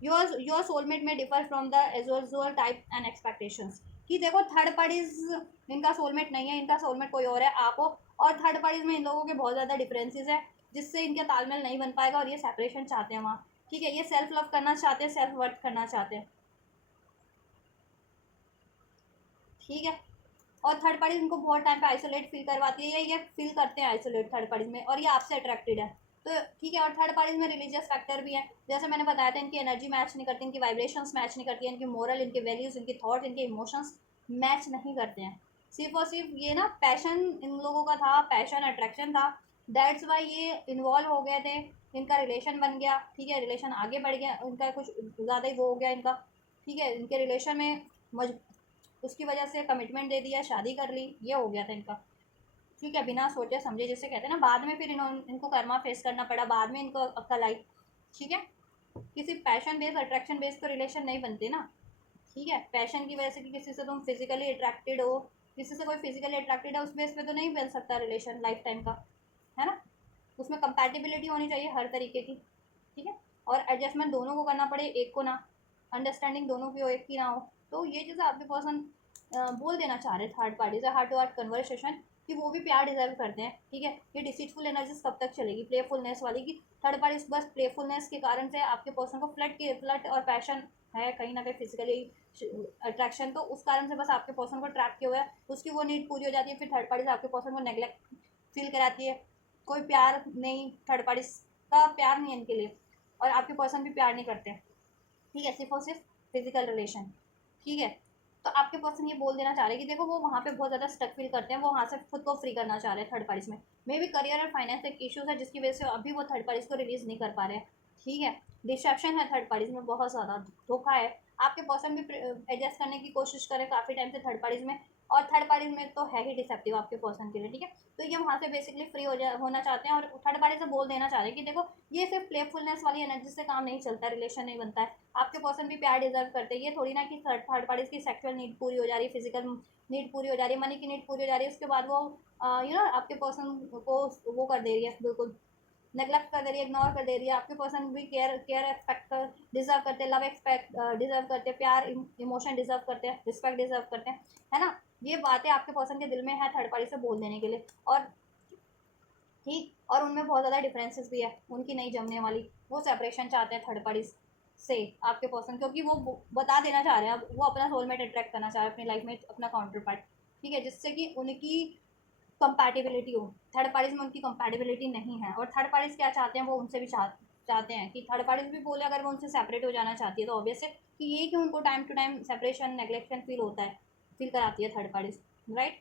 your soulmate may differ from the usual type and expectations. कि देखो थर्ड पार्टीज इनका सोलमेट नहीं है, इनका सोलमेट कोई और है, आप हो। और थर्ड पार्टीज में इन लोगों के बहुत ज़्यादा डिफरेंसेस है, जिससे इनका तालमेल नहीं बन पाएगा, और ये सेपरेशन चाहते हैं वहाँ। ठीक है, ये सेल्फ लव करना चाहते हैं, सेल्फ वर्थ करना चाहते हैं। ठीक है, और थर्ड पार्टी इनको बहुत टाइम पे आइसोलेट फील करवाती है, ये फील करते हैं आइसोलेट थर्ड पार्टीज में, और ये आपसे अट्रैक्टेड है। तो ठीक है, और थर्ड पार्टीज में रिलीजियस फैक्टर भी है, जैसे मैंने बताया था, इनकी एनर्जी मैच नहीं करती, इनकी वाइब्रेशंस मैच नहीं करती है, इनकी मोरल, इनके वैल्यूज, इनके थॉट, इनके इमोशंस मैच नहीं करते हैं। सिर्फ और सिर्फ ये ना पैशन इन लोगों का था, पैशन अट्रैक्शन था, दैट्स वाई ये इन्वॉल्व हो गए थे, इनका रिलेशन बन गया। ठीक है, रिलेशन आगे बढ़ गया, इनका कुछ ज़्यादा ही वो हो गया इनका। ठीक है, इनके रिलेशन में उसकी वजह से कमिटमेंट दे दिया, शादी कर ली, ये हो गया था इनका। ठीक है, बिना सोचे समझे, जिसे कहते हैं ना, बाद में फिर इनको कर्मा फेस करना पड़ा, बाद में इनको अक्ल आई। ठीक है, किसी पैशन बेस्ड अट्रैक्शन बेस्ड तो रिलेशन नहीं बनते ना। ठीक है, पैशन की वजह से कि किसी से तुम फिजिकली अट्रैक्टेड हो, किसी से कोई फिजिकली अट्रैक्टेड है, उस बेस पे तो नहीं बन सकता रिलेशन लाइफ टाइम का, है ना। उसमें कंपैटिबिलिटी होनी चाहिए हर तरीके की। ठीक है, और एडजस्टमेंट दोनों को करना पड़े, एक को ना, अंडरस्टैंडिंग दोनों की हो, एक की ना हो। तो ये चीज़ें आपके पर्सन बोल देना चाह रहे थर्ड पार्टी से, हार्ट टू हार्ट कन्वर्सेशन, कि वो भी प्यार डिजर्व करते हैं। ठीक है, ये डिसीटफुल एनर्जीज कब तक चलेगी, प्लेफुलनेस वाली, की थर्ड पार्टी बस प्लेफुलनेस के कारण से आपके पर्सन को फ्लट और पैशन है, कहीं ना कहीं फिजिकली अट्रैक्शन, तो उस कारण से बस आपके पर्सन को ट्रैप किया हुआ है, उसकी वो नीड पूरी हो जाती है, फिर थर्ड पार्टी से आपके पर्सन को नेग्लेक्ट फील कराती है। कोई प्यार नहीं, थर्ड पार्टी का प्यार नहीं है इनके लिए, और आपके पर्सन भी प्यार नहीं करते। ठीक है, सिर्फ और सिर्फ फिजिकल रिलेशन। ठीक है, तो आपके पर्सन ये बोल देना चाह रहे हैं कि देखो वो वहाँ पे बहुत ज़्यादा स्टक फील करते हैं, वो वहाँ से खुद को फ्री करना चाह रहे हैं थर्ड पार्टीज में। मे भी करियर और फाइनेंस एक इशूज़ है, जिसकी वजह से अभी वो थर्ड पार्टीज को रिलीज़ नहीं कर पा रहे हैं। ठीक है, डिस्ट्रैक्शन है थर्ड पार्टीज में, बहुत ज़्यादा धोखा है। आपके पर्सन भी एडजस्ट करने की कोशिश करें काफ़ी टाइम से थर्ड पार्टीज में, और थर्ड पार्टीज में तो है ही डिसेप्टिव आपके पर्सन के लिए। ठीक है, तो ये वहाँ से बेसिकली फ्री होना चाहते हैं, और थर्ड पार्टी से बोल देना चाह रहे हैं कि देखो ये सिर्फ प्लेफुलनेस वाली एनर्जी से काम नहीं चलता, रिलेशन नहीं बनता है। आपके पर्सन भी प्यार डिजर्व करते हैं, ये थोड़ी ना कि थर्ड पार्टीज की सेक्सुअल नीड पूरी हो जा रही है, फिजिकल नीड पूरी हो जा रही है, मनी की नीड पूरी हो जा रही है, उसके बाद वो आपके पर्सन को वो कर दे रही है, बिल्कुल नेग्लेक्ट कर दे रही है, इग्नोर कर दे रही है। आपके पर्सन भी केयर केयर एक्सपेक्ट डिजर्व करते हैं, लव एक्सपेक्ट डिजर्व करते हैं, प्यार इमोशन डिजर्व करते हैं, रिस्पेक्ट डिजर्व करते हैं, है ना। ये बातें आपके पर्सन के दिल में है थर्ड पार्टी से बोल देने के लिए। और ठीक, और उनमें बहुत ज़्यादा डिफरेंसेस भी है, उनकी नहीं जमने वाली, वो सेपरेशन चाहते हैं थर्ड पार्टी से आपके पर्सन, क्योंकि वो बता देना चाह रहे हैं, अब वो अपना सोलमेट अट्रैक्ट करना चाह रहे हैं अपनी लाइफ में, अपना काउंटर पार्ट। ठीक है, जिससे कि उनकी कंपैटिबिलिटी हो, थर्ड पार्टीज में उनकी कंपैटिबिलिटी नहीं है। और थर्ड पार्टीज क्या चाहते हैं, वो उनसे भी चाहते हैं कि थर्ड पार्टीज भी बोले अगर वो उनसे सेपरेट हो जाना चाहती है, तो ऑब्वियस है कि ये कि उनको time to time separation neglection feel होता है, फील कराती है थर्ड पार्टीज, राइट।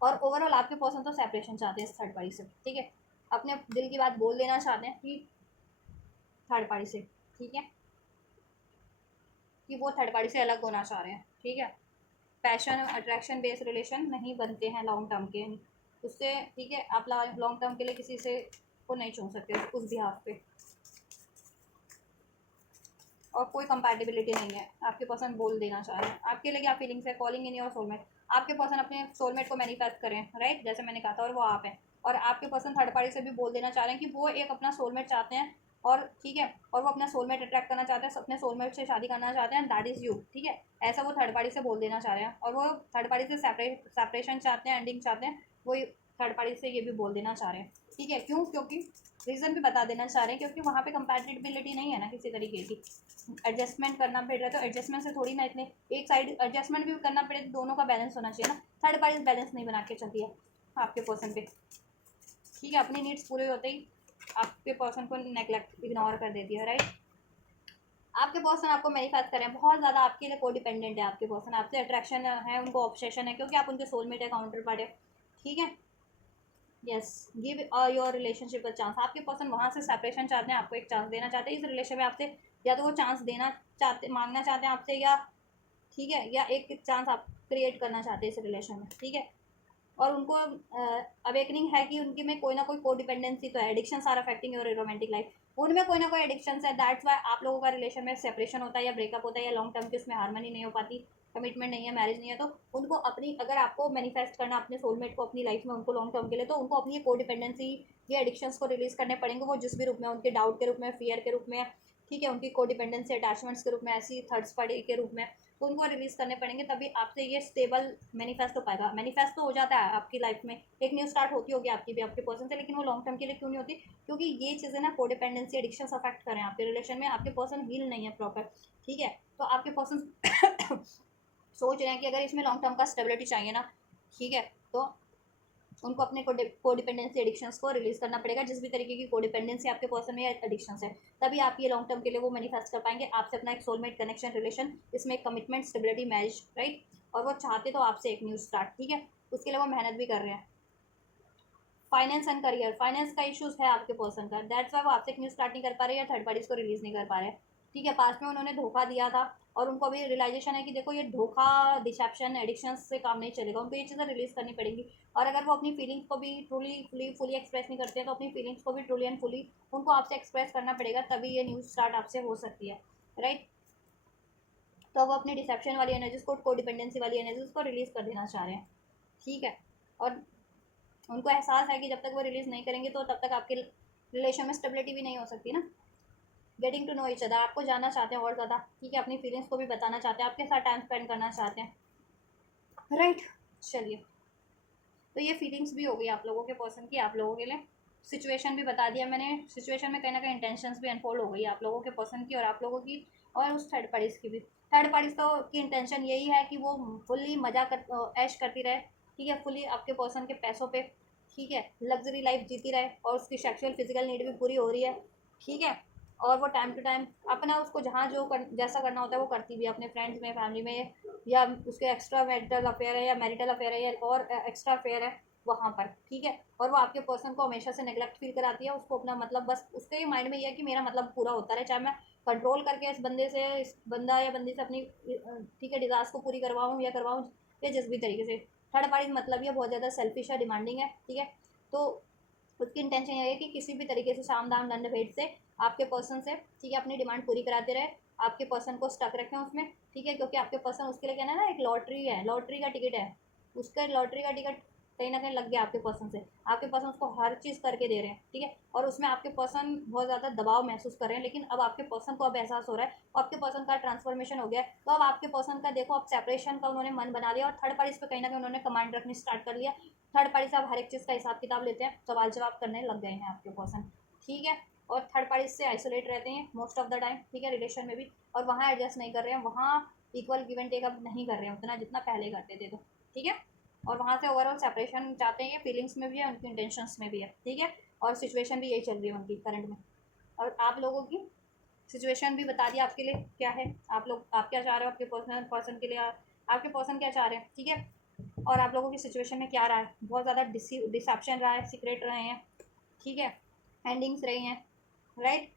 और ओवरऑल आपके पर्सन तो सेपरेशन चाहते हैं इस थर्ड पार्टी से। ठीक है, अपने दिल की बात बोल देना चाहते हैं कि थर्ड पार्टी से। ठीक है, कि वो थर्ड पार्टी से अलग होना चाह रहे हैं। ठीक है, पैशन अट्रैक्शन बेस्ड रिलेशन नहीं बनते हैं लॉन्ग टर्म के उससे। ठीक है, आप लॉन्ग टर्म के लिए किसी से को नहीं चुन सकते उस बिहाफ पे, और कोई कंपैटिबिलिटी नहीं है। आपके पर्सन बोल देना चाह रहे हैं आपके लिए क्या फीलिंग्स है, कॉलिंग इन योर सोलमेट। आपके पर्सन अपने सोलमेट को मैनिफेस्ट करें, राइट, जैसे मैंने कहा था, और वो आप हैं। और आपके पर्सन थर्ड पार्टी से भी बोल देना चाह रहे हैं कि वो एक अपना सोलमेट चाहते हैं, और ठीक है, और वो अपना सोलमेट अट्रैक्ट करना चाहते हैं, अपने सोलमेट से शादी करना चाहते हैं, दैट इज़ यू। ठीक है, ऐसा वो थर्ड पार्टी से बोल देना चाह रहे हैं, और वो थर्ड पार्टी से सेपरेशन चाहते हैं, एंडिंग चाहते हैं, वो थर्ड पार्टी से ये भी बोल देना चाह रहे हैं, ठीक है। क्यों? क्योंकि रीज़न भी बता देना चाह रहे हैं, क्योंकि वहाँ पे कंपैटिबिलिटी नहीं है ना किसी तरीके की, एडजस्टमेंट करना पड़ रहा है, तो एडजस्टमेंट से थोड़ी ना इतने एक साइड एडजस्टमेंट भी करना पड़े तो दोनों का बैलेंस होना चाहिए ना। थर्ड पार्टी बैलेंस नहीं बना के चलती है आपके पर्सन पे, ठीक है। अपनी नीड्स पूरे होते ही आपके पर्सन को नेग्लेक्ट इग्नोर कर देती है, राइट। आपके पर्सन आपको मैनिफेस्ट करें बहुत ज़्यादा आपके लिए को डिपेंडेंट है, आपके पर्सन आपसे अट्रैक्शन है, उनको ऑब्सेशन है, क्योंकि आप उनके सोलमेट है, काउंटर पार्ट है, ठीक है। Yes, give your relationship a chance. आपके पर्सन वहाँ से सेपरेशन चाहते हैं, आपको एक चांस देना चाहते हैं इस रिलेशन में आपसे, या तो वो चांस देना चाहते मांगना चाहते हैं आपसे, या ठीक है, या एक चांस आप क्रिएट करना चाहते हैं इस रिलेशन में, ठीक है। और उनको अवेकनिंग है कि उनके में कोई ना कोई को डिपेंडेंसी तो है, addiction are affecting your romantic life, उनमें कोई ना कोई एडिक्शन है, दैट्स वाई आप लोगों का रिलेशन में सेपरेशन होता है या ब्रेकअप होता है, या लॉन्ग टर्म की उसमें हार्मनी नहीं हो पाती, कमिटमेंट नहीं है, मैरिज नहीं है। तो उनको अपनी, अगर आपको मैनिफेस्ट करना अपने सोलमेट को अपनी लाइफ में उनको लॉन्ग टर्म के लिए, तो उनको अपनी ये को डिपेंडेंसी, ये एडिक्शंस को रिलीज करने पड़ेंगे, वो जिस भी रूप में, उनके डाउट के रूप में, फियर के रूप में, ठीक है, उनकी को डिपेंडेंसी अटैचमेंट्स के रूप में, ऐसी थर्ड्स पार्टी के रूप में, तो उनको रिलीज करने पड़ेंगे, तभी आपसे ये स्टेबल मैनिफेस्ट हो पाएगा। मैनिफेस्ट तो हो जाता है आपकी लाइफ में, एक न्यू स्टार्ट होती होगी आपकी भी आपके पर्सन से, लेकिन वो लॉन्ग टर्म के लिए क्यों नहीं होती? क्योंकि ये चीज़ें ना कोडिपेंडेंसी एडिक्शन अफेक्ट करें आपके रिलेशन में, आपके पर्सन हील नहीं है प्रॉपर, ठीक है। तो आपके पर्सन सोच रहे हैं कि अगर इसमें लॉन्ग टर्म का स्टेबिलिटी चाहिए ना, ठीक है, तो उनको अपने कोडिपेंडेंसी एडिक्शंस को रिलीज करना पड़ेगा, जिस भी तरीके की कोडिपेंडेंसी आपके पर्सन में या एडिक्शंस है, तभी आप ये लॉन्ग टर्म के लिए वो मैनिफेस्ट कर पाएंगे आपसे अपना एक सोलमेट कनेक्शन रिलेशन, इसमें एक कमिटमेंट, स्टेबिलिटी, मैरिज, राइट। और वो चाहते तो आपसे एक न्यू स्टार्ट, ठीक है, उसके लिए वो मेहनत भी कर रहे हैं। फाइनेंस एंड करियर, फाइनेंस का इशूज है आपके पर्सन का, दैट्स वाई वो आपसे एक न्यू स्टार्ट नहीं कर पा रहे या थर्ड पार्टीज को रिलीज नहीं कर पा रहे, ठीक है। पास्ट में उन्होंने धोखा दिया था और उनको अभी रियलाइजेशन है कि देखो ये धोखा, डिसेप्शन, एडिक्शन से काम नहीं चलेगा, उनको ये चीज़ें रिलीज करनी पड़ेंगी। और अगर वो अपनी फीलिंग्स को भी फुली एक्सप्रेस नहीं करते हैं, तो अपनी फीलिंग्स को भी ट्रूली एंड फुली उनको आपसे एक्सप्रेस करना पड़ेगा, तभी ये न्यू स्टार्ट आपसे हो सकती है, राइट। तो वो अपनी डिसेप्शन वाली एनर्जीज को, कोडिपेंडेंसी वाली एनर्जीज को रिलीज कर देना चाह रहे हैं, ठीक है। और उनको एहसास है कि जब तक वो रिलीज नहीं करेंगे तो तब तक आपके रिलेशन में स्टेबिलिटी भी नहीं हो सकती ना। Getting to know each other, आपको जानना चाहते हैं और ज़्यादा, ठीक है, अपनी फीलिंग्स को भी बताना चाहते हैं, आपके साथ टाइम स्पेंड करना चाहते हैं, राइट। चलिए, तो ये फीलिंग्स भी हो गई आप लोगों के पर्सन की, आप लोगों के लिए सिचुएशन भी बता दिया मैंने, सिचुएशन में कहीं ना कहीं इंटेंशंस भी अनफोल्ड हो गई आप लोगों के पर्सन की और आप लोगों की, और उस थर्ड पार्टीज की भी। थर्ड पार्टीज तो की इंटेंशन यही है कि वो फुल्ली मजा कर ऐश करती रहे, ठीक है, फुल्ली आपके पर्सन के पैसों पे, ठीक है, लग्जरी लाइफ जीती रहे, और उसकी सेक्सुअल फिजिकल नीड भी पूरी हो रही है, ठीक है। और वो टाइम टू टाइम अपना उसको जहाँ जैसा करना होता है वो करती भी है, अपने फ्रेंड्स में, फैमिली में, या उसके एक्स्ट्रा मैरिटल अफेयर है या मैरिटल अफेयर है या और एक्स्ट्रा अफेयर है वहाँ पर, ठीक है। और वो आपके पर्सन को हमेशा से नेग्लेक्ट फील कराती है, उसको अपना मतलब, बस उसके माइंड में ये है कि मेरा मतलब पूरा होता रहे, चाहे मैं कंट्रोल करके इस बंदे से, इस बंदा या बंदी से अपनी, ठीक है, डिजार्स को पूरी करवाऊँ या करवाऊँ, या जिस भी तरीके से। थर्ड पार्टी मतलब ये बहुत ज़्यादा सेल्फिश है, डिमांडिंग है, ठीक है। तो उसकी इंटेंशन ये है कि किसी भी तरीके से साम दाम दंड भेद से आपके पर्सन से, ठीक है, अपनी डिमांड पूरी कराते रहे, आपके पर्सन को स्टक रखें उसमें, ठीक है। क्योंकि आपके पर्सन उसके लिए कहना है ना, एक लॉटरी है, लॉटरी का टिकट है, उसका लॉटरी का टिकट कहीं ना कहीं लग गया आपके पर्सन से, आपके पर्सन उसको हर चीज़ करके दे रहे हैं, ठीक है। और उसमें आपके पर्सन बहुत ज़्यादा दबाव महसूस कर रहे हैं, लेकिन अब आपके पर्सन को अब एहसास हो रहा है, आपके पर्सन का ट्रांसफॉर्मेशन हो गया है, तो अब आपके पर्सन का देखो, अब सेपरेशन का उन्होंने मन बना लिया, और थर्ड पार्टी पे कहीं ना कहीं उन्होंने कमांड रखनी स्टार्ट कर लिया। थर्ड पार्टी से आप हर एक चीज़ का हिसाब किताब लेते हैं, सवाल जवाब करने लग गए हैं आपके पर्सन, ठीक है। और थर्ड पार्टी से आइसोलेट रहते हैं मोस्ट ऑफ द टाइम, ठीक है, रिलेशन में भी, और वहाँ एडजस्ट नहीं कर रहे हैं, वहाँ इक्वल गिव एंड टेक अब नहीं कर रहे हैं उतना जितना पहले करते थे, तो ठीक है। और वहाँ से ओवरऑल सेपरेशन चाहते हैं, ये फीलिंग्स में भी है, उनकी इंटेंशंस में भी है, ठीक है। और सिचुएशन भी यही चल रही है उनकी करंट में। और आप लोगों की सिचुएशन भी बता दिया आपके लिए क्या है, आप क्या चाह रहे हो आपके पर्सन के लिए, आपके पर्सन क्या चाह रहे हैं, ठीक है। और आप लोगों की सिचुएशन में क्या रहा है, बहुत ज़्यादा डिसेप्शन रहा है, सीक्रेट रहे हैं, ठीक है, एंडिंग्स रही हैं, राइट,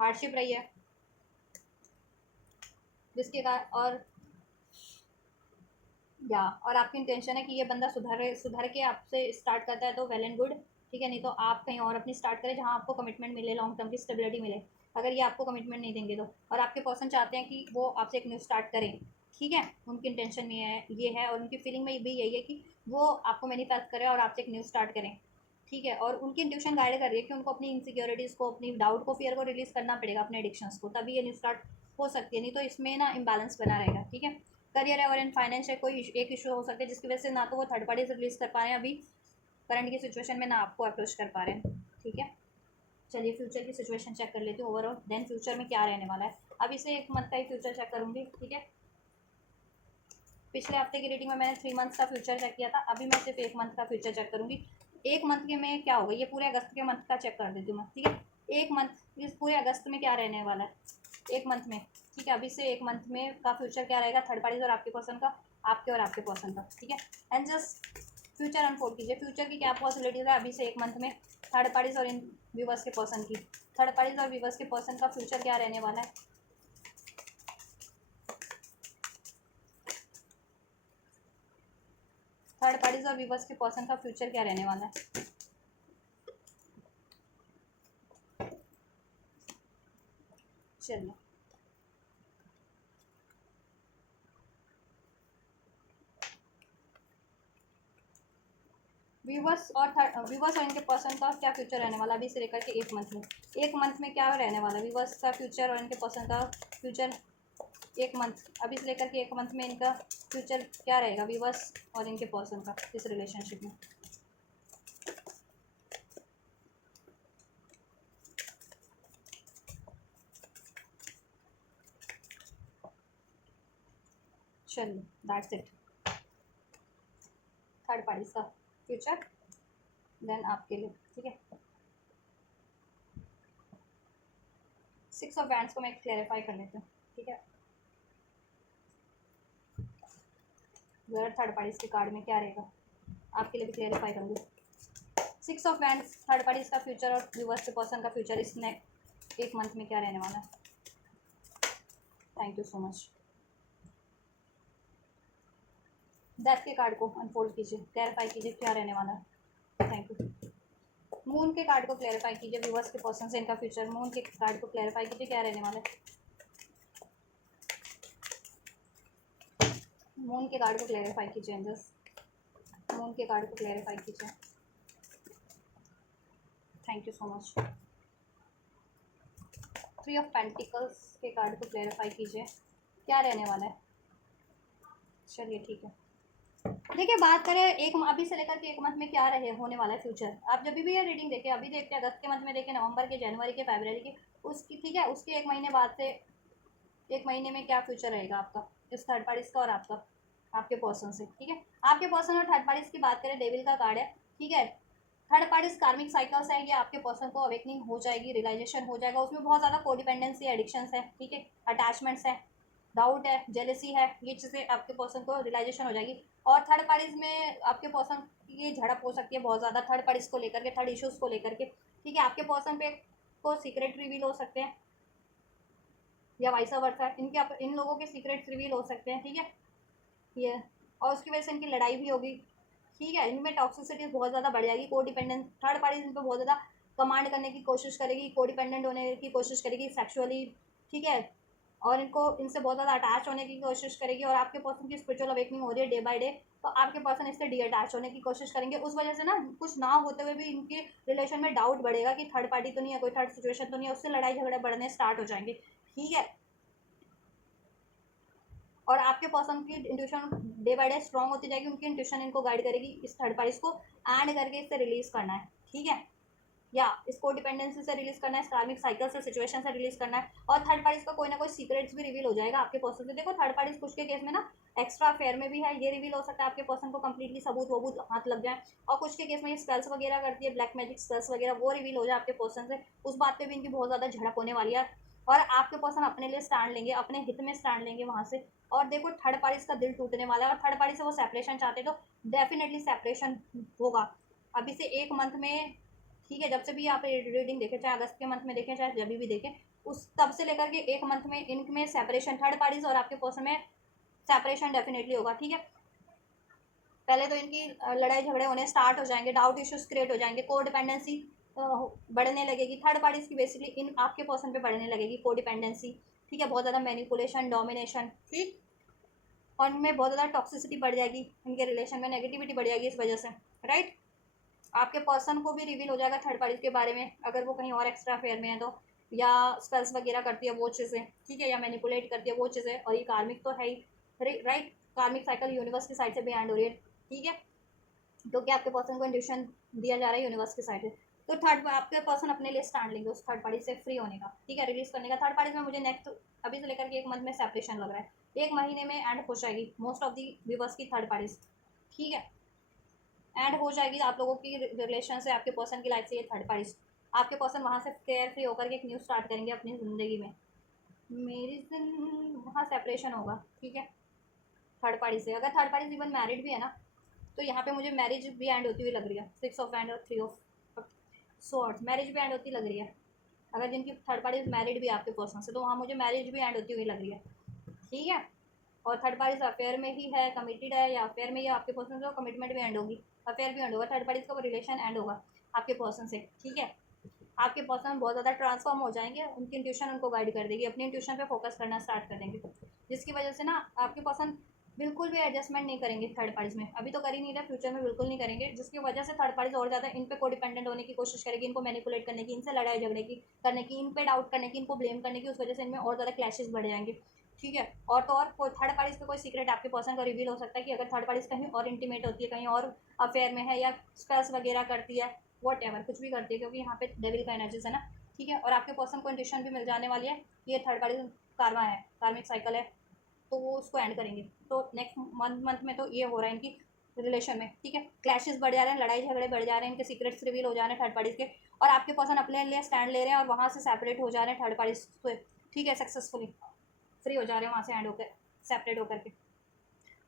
हार्डशिप रही है, जिसके कारण, और आपकी इंटेंशन है कि ये बंदा सुधर के आपसे स्टार्ट करता है तो वेल एंड गुड, ठीक है, नहीं तो आप कहीं और अपनी स्टार्ट करें जहाँ आपको कमिटमेंट मिले, लॉन्ग टर्म की स्टेबिलिटी मिले, अगर ये आपको कमिटमेंट नहीं देंगे तो। और आपके पर्सन चाहते हैं कि वो आपसे एक न्यू स्टार्ट करें, ठीक है, उनकी इंटेंशन में है ये है, और उनकी फीलिंग में भी यही है कि वो आपको मैनिफेस्ट करें और आपसे एक न्यू स्टार्ट करें, ठीक है। और उनकी इंट्यूशन गाइड कर रही है कि उनको अपनी इनसिक्योरिटीज़ को, अपनी डाउट को, फियर को रिलीज करना पड़ेगा, अपने एडिक्शंस को, तभी ये न्यू स्टार्ट हो सकती है, नहीं तो इसमें ना इम्बैलेंस बना रहेगा, ठीक है। करियर है और इन फाइनेंशियल कोई एक इशू हो सकता है जिसकी वजह से ना तो वो थर्ड पार्टी से रिलीज कर पा रहे हैं अभी करंट की सिचुएशन में, ना आपको अप्रोच कर पा रहे हैं। ठीक है, चलिए फ्यूचर की सिचुएशन चेक कर लेती हूँ ओवरऑल, देन फ्यूचर में क्या रहने वाला है। अभी से 1 मंथ का ही फ्यूचर चेक करूँगी। ठीक है, पिछले हफ्ते की रीडिंग में मैंने 3 मंथ्स का फ्यूचर चेक किया था, अभी मैं सिर्फ 1 मंथ का फ्यूचर चेक करूँगी। 1 मंथ के में क्या होगा, ये पूरे अगस्त के मंथ का चेक कर देती हूँ मैं। ठीक है, 1 मंथ इस पूरे अगस्त में क्या रहने वाला है 1 मंथ में। ठीक है, अभी से 1 मंथ में का फ्यूचर क्या रहेगा थर्ड पार्टीज और आपके पर्सन का, आपके और आपके पर्सन का। ठीक है, एंड जस्ट फ्यूचर अनफोल्ड कीजिए, फ्यूचर की क्या पॉसिबिलिटीज है अभी से 1 मंथ में थर्ड पार्टीज और इन व्यूवर्स के पर्सन की। थर्ड पार्टीज और व्यूवर्स के पर्सन का फ्यूचर क्या रहने वाला है। थर्ड पार्टीज और व्यूवर्स के पर्सन का फ्यूचर क्या रहने वाला है। चलिए, व्यूवर्स और व्यूवर्स और इनके पर्सन का क्या फ्यूचर रहने वाला अभी से लेकर के 1 मंथ में। 1 मंथ में क्या रहने वाला व्यूवर्स का फ्यूचर और इनके पर्सन का फ्यूचर 1 मंथ, अभी से लेकर के 1 मंथ में इनका फ्यूचर क्या रहेगा व्यूवर्स और इनके पर्सन का इस रिलेशनशिप में। चलिए, दैट्स इट, थर्ड पार्टीज का फ्यूचर देन आपके लिए। ठीक है, 6 ऑफ वैंड्स को मैं क्लैरिफाई कर लेती हूँ। ठीक है, जरा थर्ड पार्टीज के कार्ड में क्या रहेगा आपके लिए भी क्लैरिफाई करूँगी। 6 ऑफ वैंड्स, थर्ड पार्टीज का फ्यूचर और व्यूवर्स के पर्सन का फ्यूचर इस 1 मंथ में क्या रहने वाला है। Thank you so much. Death के कार्ड को अनफोल्ड कीजिए, क्लैरिफाई कीजिए क्या रहने वाला है। Thank you. मून के कार्ड को क्लैरिफाई कीजिए, व्यूवर्स के पर्सन से इनका फ्यूचर। मून के कार्ड को क्लैरिफाई कीजिए क्या रहने वाला है। मून के कार्ड को क्लैरिफाई कीजिए एंजल्स, मून के कार्ड को क्लैरिफाई कीजिए। Thank you so much. 3 of pentacles के कार्ड को क्लैरिफाई कीजिए क्या रहने वाला है। चलिए ठीक है, देखिए बात करें अभी से लेकर के 1 मंथ में क्या रहे होने वाला है फ्यूचर। आप जब भी ये रीडिंग देखें, अभी देखते हैं अगस्त के मंथ में देखें, नवंबर के, जनवरी के, फरवरी के, उसकी ठीक है उसके 1 महीने बाद से 1 महीने में क्या फ्यूचर रहेगा आपका इस थर्ड पार्टीज का और आपका आपके पर्सन से। ठीक है, आपके पर्सन और थर्ड पार्टीज की बात करें, डेविल का कार्ड है। ठीक है, थर्ड पार्टीज कार्मिक साइकिल्स है, ये आपके पर्सन को अवेकनिंग हो जाएगी, रियलाइजेशन हो जाएगा, उसमें बहुत ज़्यादा कोडिपेंडेंसी, एडिक्शंस है। ठीक है, अटैचमेंट्स है, डाउट है, जेलेसी है, ये चीज़ें आपके पर्सन को रियलाइजेशन हो जाएगी। और थर्ड पार्टीज में आपके पर्सन की झड़प हो सकती है बहुत ज़्यादा थर्ड पार्टीज को लेकर के, थर्ड इश्यूज़ को लेकर के। ठीक है, आपके पर्सन पे को सीक्रेट रिवील हो सकते हैं या वाइसा वर्सा, इन लोगों के सीक्रेट्स रिवील हो सकते हैं। ठीक है, ये और उसकी वजह से इनकी लड़ाई भी होगी। ठीक है, इनमें टॉक्सिसिटी बहुत ज़्यादा बढ़ जाएगी, कोडिपेंडेंट थर्ड पार्टी इन पर बहुत ज़्यादा कमांड करने की कोशिश करेगी, कोडिपेंडेंट होने की कोशिश करेगी सेक्सुअली। ठीक है, और इनको इनसे बहुत ज़्यादा अटैच होने की कोशिश करेगी, और आपके पर्सन की स्पिरिचुअल अवेकनिंग हो रही है डे बाय डे, तो आपके पर्सन इससे डी अटैच होने की कोशिश करेंगे। उस वजह से ना कुछ ना होते हुए भी इनके रिलेशन में डाउट बढ़ेगा कि थर्ड पार्टी तो नहीं है, कोई थर्ड सिचुएशन तो नहीं है, उससे लड़ाई झगड़े बढ़ने स्टार्ट हो जाएंगे। ठीक है, और आपके पर्सन की intuition day by day strong होती जाएगी, उनकी इंट्यूशन इनको गाइड करेगी इस थर्ड पार्टी को एंड करके इससे रिलीज करना है। ठीक है, या इसको डिपेंडेंसी से रिलीज करना है, कार्मिक साइकिल से, सिचुएशन से रिलीज करना है, और थर्ड पार्टीज का कोई ना कोई सीक्रेट्स भी रिवील हो जाएगा आपके पर्सन से। देखो थर्ड पार्टीज कुछ के केस में ना एक्स्ट्रा अफेयर में भी है, ये रिवील हो सकता है आपके पर्सन को कंप्लीटली सबूत वबूत हाथ लग जाए, और कुछ के केस में ये स्पेल्स वगैरह करती है, ब्लैक मैजिक स्पेल्स वगैरह, वो रिवील हो जाए आपके पर्सन से। उस बात पे भी इनकी बहुत ज़्यादा झड़प होने वाली है, और आपके पर्सन अपने लिए स्टैंड लेंगे, अपने हित में स्टैंड लेंगे वहाँ से। और देखो थर्ड पार्टीज का दिल टूटने वाला है, और थर्ड पार्टी से वो सेपरेशन चाहते तो डेफिनेटली सेपरेशन होगा अभी से 1 मंथ में। ठीक है, जब से भी आप रीडिंग देखें, चाहे अगस्त के मंथ में देखें, चाहे जब भी देखें, उस तब से लेकर के 1 मंथ में इनमें सेपरेशन, थर्ड पार्टीज और आपके पर्सन में सेपरेशन डेफिनेटली होगा। ठीक है, पहले तो इनकी लड़ाई झगड़े होने स्टार्ट हो जाएंगे, डाउट इश्यूज क्रिएट हो जाएंगे, को डिपेंडेंसी बढ़ने लगेगी थर्ड पार्टीज की, बेसिकली इन आपके पर्सन पे बढ़ने लगेगी को डिपेंडेंसी। ठीक है, बहुत ज़्यादा मैनिपुलेशन, डोमिनेशन, ठीक, और इनमें बहुत ज़्यादा टॉक्सिसिटी बढ़ जाएगी, इनके रिलेशन में नेगेटिविटी बढ़ जाएगी इस वजह से। राइट, आपके पर्सन को भी रिवील हो जाएगा थर्ड पार्टी के बारे में, अगर वो कहीं और एक्स्ट्रा अफेयर में है तो, या स्पेल्स वगैरह करती है वो चीज़ें। ठीक है, या मैनिपुलेट करती है वो चीज़ें, और ये कार्मिक तो है ही। राइट, कार्मिक साइकिल यूनिवर्स की साइड से भी एंड हो रही है, ठीक है, क्योंकि आपके पर्सन को इंट्यूशन दिया जा रहा है यूनिवर्स की साइड से। तो थर्ड आपके पर्सन अपने लिए स्टैंड लेंगे उस थर्ड पार्टी से फ्री होने का, ठीक है, रिलीज करने का। थर्ड पार्टी में मुझे नेक्स्ट अभी से लेकर के 1 मंथ में सेपरेशन लग रहा है, 1 महीने में एंड हो जाएगी मोस्ट ऑफ दी व्यूवर्स की थर्ड पार्टीज, ठीक है, एंड हो जाएगी आप लोगों की रिलेशन से, आपके पर्सन की लाइफ से ये थर्ड पार्टीज। आपके पर्सन वहाँ से केयर फ्री होकर के एक न्यू स्टार्ट करेंगे अपनी ज़िंदगी में। मेरी वहाँ सेपरेशन होगा, ठीक है, थर्ड पार्टी से। अगर थर्ड पार्टी इवन मैरिड भी है ना, तो यहाँ पे मुझे मैरिज भी एंड होती हुई लग रही है, 6 ऑफ एंड और 3 ऑफ सॉर्ड्स, मैरिज भी एंड होती लग रही है। अगर जिनकी थर्ड पार्टी मैरिड भी है आपके पर्सन से, तो वहाँ मुझे मैरिज भी एंड होती हुई लग रही है, ठीक है। और थर्ड पार्टी अफेयर में ही है, कमिटेड है, या अफेयर में ही आपके पर्सन से कमिटमेंट भी एंड होगी, अफेयर भी एंड होगा, थर्ड पार्टी का रिलेशन एंड होगा आपके पर्सन से, ठीक है। आपके पर्सन बहुत ज़्यादा ट्रांसफॉर्म हो जाएंगे, उनकी इंट्यूशन उनको गाइड कर देगी, अपनी इंट्यूशन पे फोकस करना स्टार्ट कर देंगे, जिसकी वजह से ना आपके पर्सन बिल्कुल भी एडजस्टमेंट नहीं करेंगे थर्ड पार्टीज में, अभी तो कर ही नहीं रहे, फ्यूचर में बिल्कुल नहीं करेंगे, जिसकी वजह से थर्ड पार्टीज और ज़्यादा इन पे को डिपेंडेंट होने की कोशिश करेगी, इनको मैनिपुलेट करने की, इनसे लड़ाई झगड़े की करने की, इन पे डाउट करने की, इनको ब्लेम करने की, उस वजह से इनमें और ज़्यादा क्लैशेस बढ़ जाएंगे, ठीक है। और तो और कोई थर्ड पार्टीज पे कोई सीक्रेट आपके पर्सन को रिवील हो सकता है कि अगर थर्ड पार्टीज कहीं और इंटीमेट होती है, कहीं और अफेयर में है, या स्पेल्स वगैरह करती है, वॉट एवर कुछ भी करती है, क्योंकि यहाँ पे डेविल का एनर्जीज है ना, ठीक है। और आपके पर्सन को इंट्यूशन भी मिल जाने वाली है, ये थर्ड पार्टी कार्मा है, कार्मिक साइकिल है, तो वो उसको एंड करेंगे। तो नेक्स्ट मंथ में तो ये हो रहा है इनकी रिलेशन में, ठीक है, क्लैशेस बढ़ जा रहे हैं, लड़ाई झगड़े बढ़ जा रहे हैं, इनके सीक्रेट्स रिवील हो जा रहे हैं थर्ड पार्टीज के, और आपके पर्सन अपने लिए स्टैंड ले रहे हैं और वहाँ से सेपरेट हो जा रहे हैं थर्ड पार्टीज से, ठीक है, सक्सेसफुली फ्री हो जा रहे हैं वहाँ से एंड होकर, सेपरेट होकर के।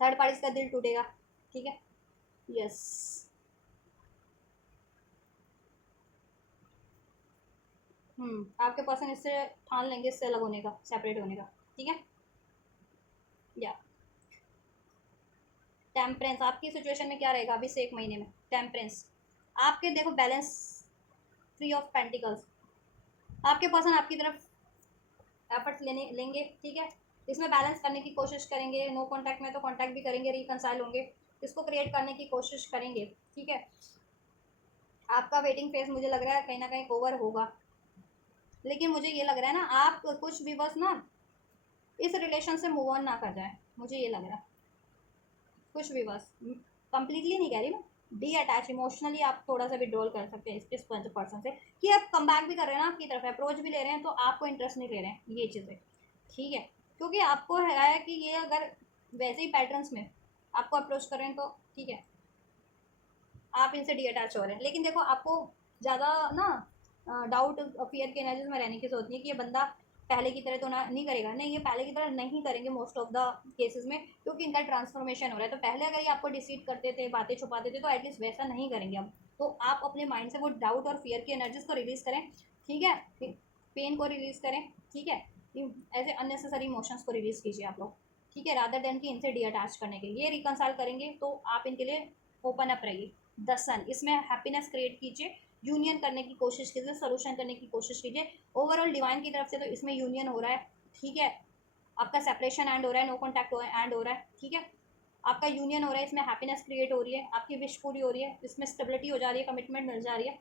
थर्ड पार्टीज का दिल टूटेगा, ठीक है, यस। आपके पर्सन इससे ठान लेंगे इससे अलग होने का, सेपरेट होने का, ठीक है, या टेम्परेंस आपकी सिचुएशन में क्या रहेगा अभी से 1 महीने में? टेम्परेंस आपके देखो बैलेंस, 3 ऑफ पेंटिकल्स, आपके पर्सन आपकी तरफ एफर्ट्स लेंगे, ठीक है, इसमें बैलेंस करने की कोशिश करेंगे, नो कॉन्टैक्ट में तो कॉन्टैक्ट भी करेंगे, रिकनसाइल होंगे, इसको क्रिएट करने की कोशिश करेंगे, ठीक है। आपका वेटिंग फेज मुझे लग रहा है कहीं ना कहीं ओवर होगा, लेकिन मुझे ये लग रहा है ना आप कुछ भी बस ना इस रिलेशन से मूव ऑन ना कर जाए, मुझे ये लग रहा है, कुछ भी बस, कंप्लीटली नहीं कह रही मैं, डी अटैच इमोशनली आप थोड़ा सा विड्रॉल कर सकते हैं इस पर्सन से, कि आप कम बैक भी कर रहे हैं ना, आपकी तरफ अप्रोच भी ले रहे हैं, तो आपको इंटरेस्ट नहीं ले रहे हैं ये चीज़ें, ठीक है, क्योंकि आपको है कि ये अगर वैसे ही पैटर्न्स में आपको अप्रोच कर रहे हैं तो ठीक है, आप इनसे डी अटैच हो रहे हैं, लेकिन देखो आपको ज़्यादा ना डाउट फियर के एनर्जीज में रहने की जरूरत नहीं है कि ये बंदा पहले की तरह तो ना नहीं करेगा, नहीं ये पहले की तरह नहीं करेंगे मोस्ट ऑफ द केसेस में, क्योंकि इनका ट्रांसफॉर्मेशन हो रहा है। तो पहले अगर ये आपको डिसीट करते थे, बातें छुपाते थे, तो एटलीस्ट वैसा नहीं करेंगे अब। तो आप अपने माइंड से वो डाउट और फियर की एनर्जीज को रिलीज करें, ठीक है, पेन को रिलीज करें, ठीक है, ऐसे अननेसेसरी इमोशंस को रिलीज कीजिए आप लोग, ठीक है, रादर देन कि इनसे डी अटैच करने के, ये रिकनसाइल करेंगे तो आप इनके लिए ओपन अप रहिए। 10 सन इसमें हैप्पीनेस क्रिएट कीजिए, यूनियन करने की कोशिश कीजिए, सोल्यूशन करने की कोशिश कीजिए, ओवरऑल डिवाइन की तरफ से तो इसमें यूनियन हो रहा है, ठीक है, आपका सेपरेशन एंड हो रहा है, नो कॉन्टैक्ट एंड हो रहा है, ठीक है, आपका यूनियन हो रहा है, इसमें हैप्पीनेस क्रिएट हो रही है, आपकी विश पूरी हो रही है, इसमें स्टेबिलिटी हो जा रही है, कमिटमेंट मिल जा रही है,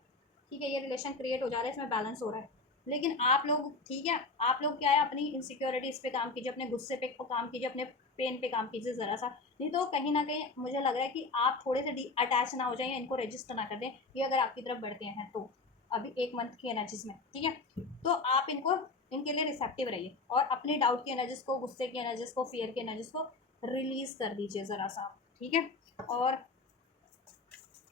ठीक है, ये रिलेशन क्रिएट हो जा रहा है, इसमें बैलेंस हो रहा है। लेकिन आप लोग, ठीक है, आप लोग क्या है, अपनी इनसिक्योरिटीज़ पे काम कीजिए, अपने गुस्से पे काम कीजिए, अपने पेन पे काम कीजिए ज़रा सा, नहीं तो कहीं ना कहीं मुझे लग रहा है कि आप थोड़े से अटैच ना हो जाए, इनको रजिस्टर ना कर दें, ये अगर आपकी तरफ बढ़ते हैं तो अभी 1 मंथ की एनर्जीज में, ठीक है, तो आप इनको इनके लिए रिसेप्टिव रहिए और अपनी डाउट की एनर्जीज को, गुस्से की एनर्जीज को, फियर की एनर्जीज को रिलीज कर दीजिए ज़रा सा, ठीक है। और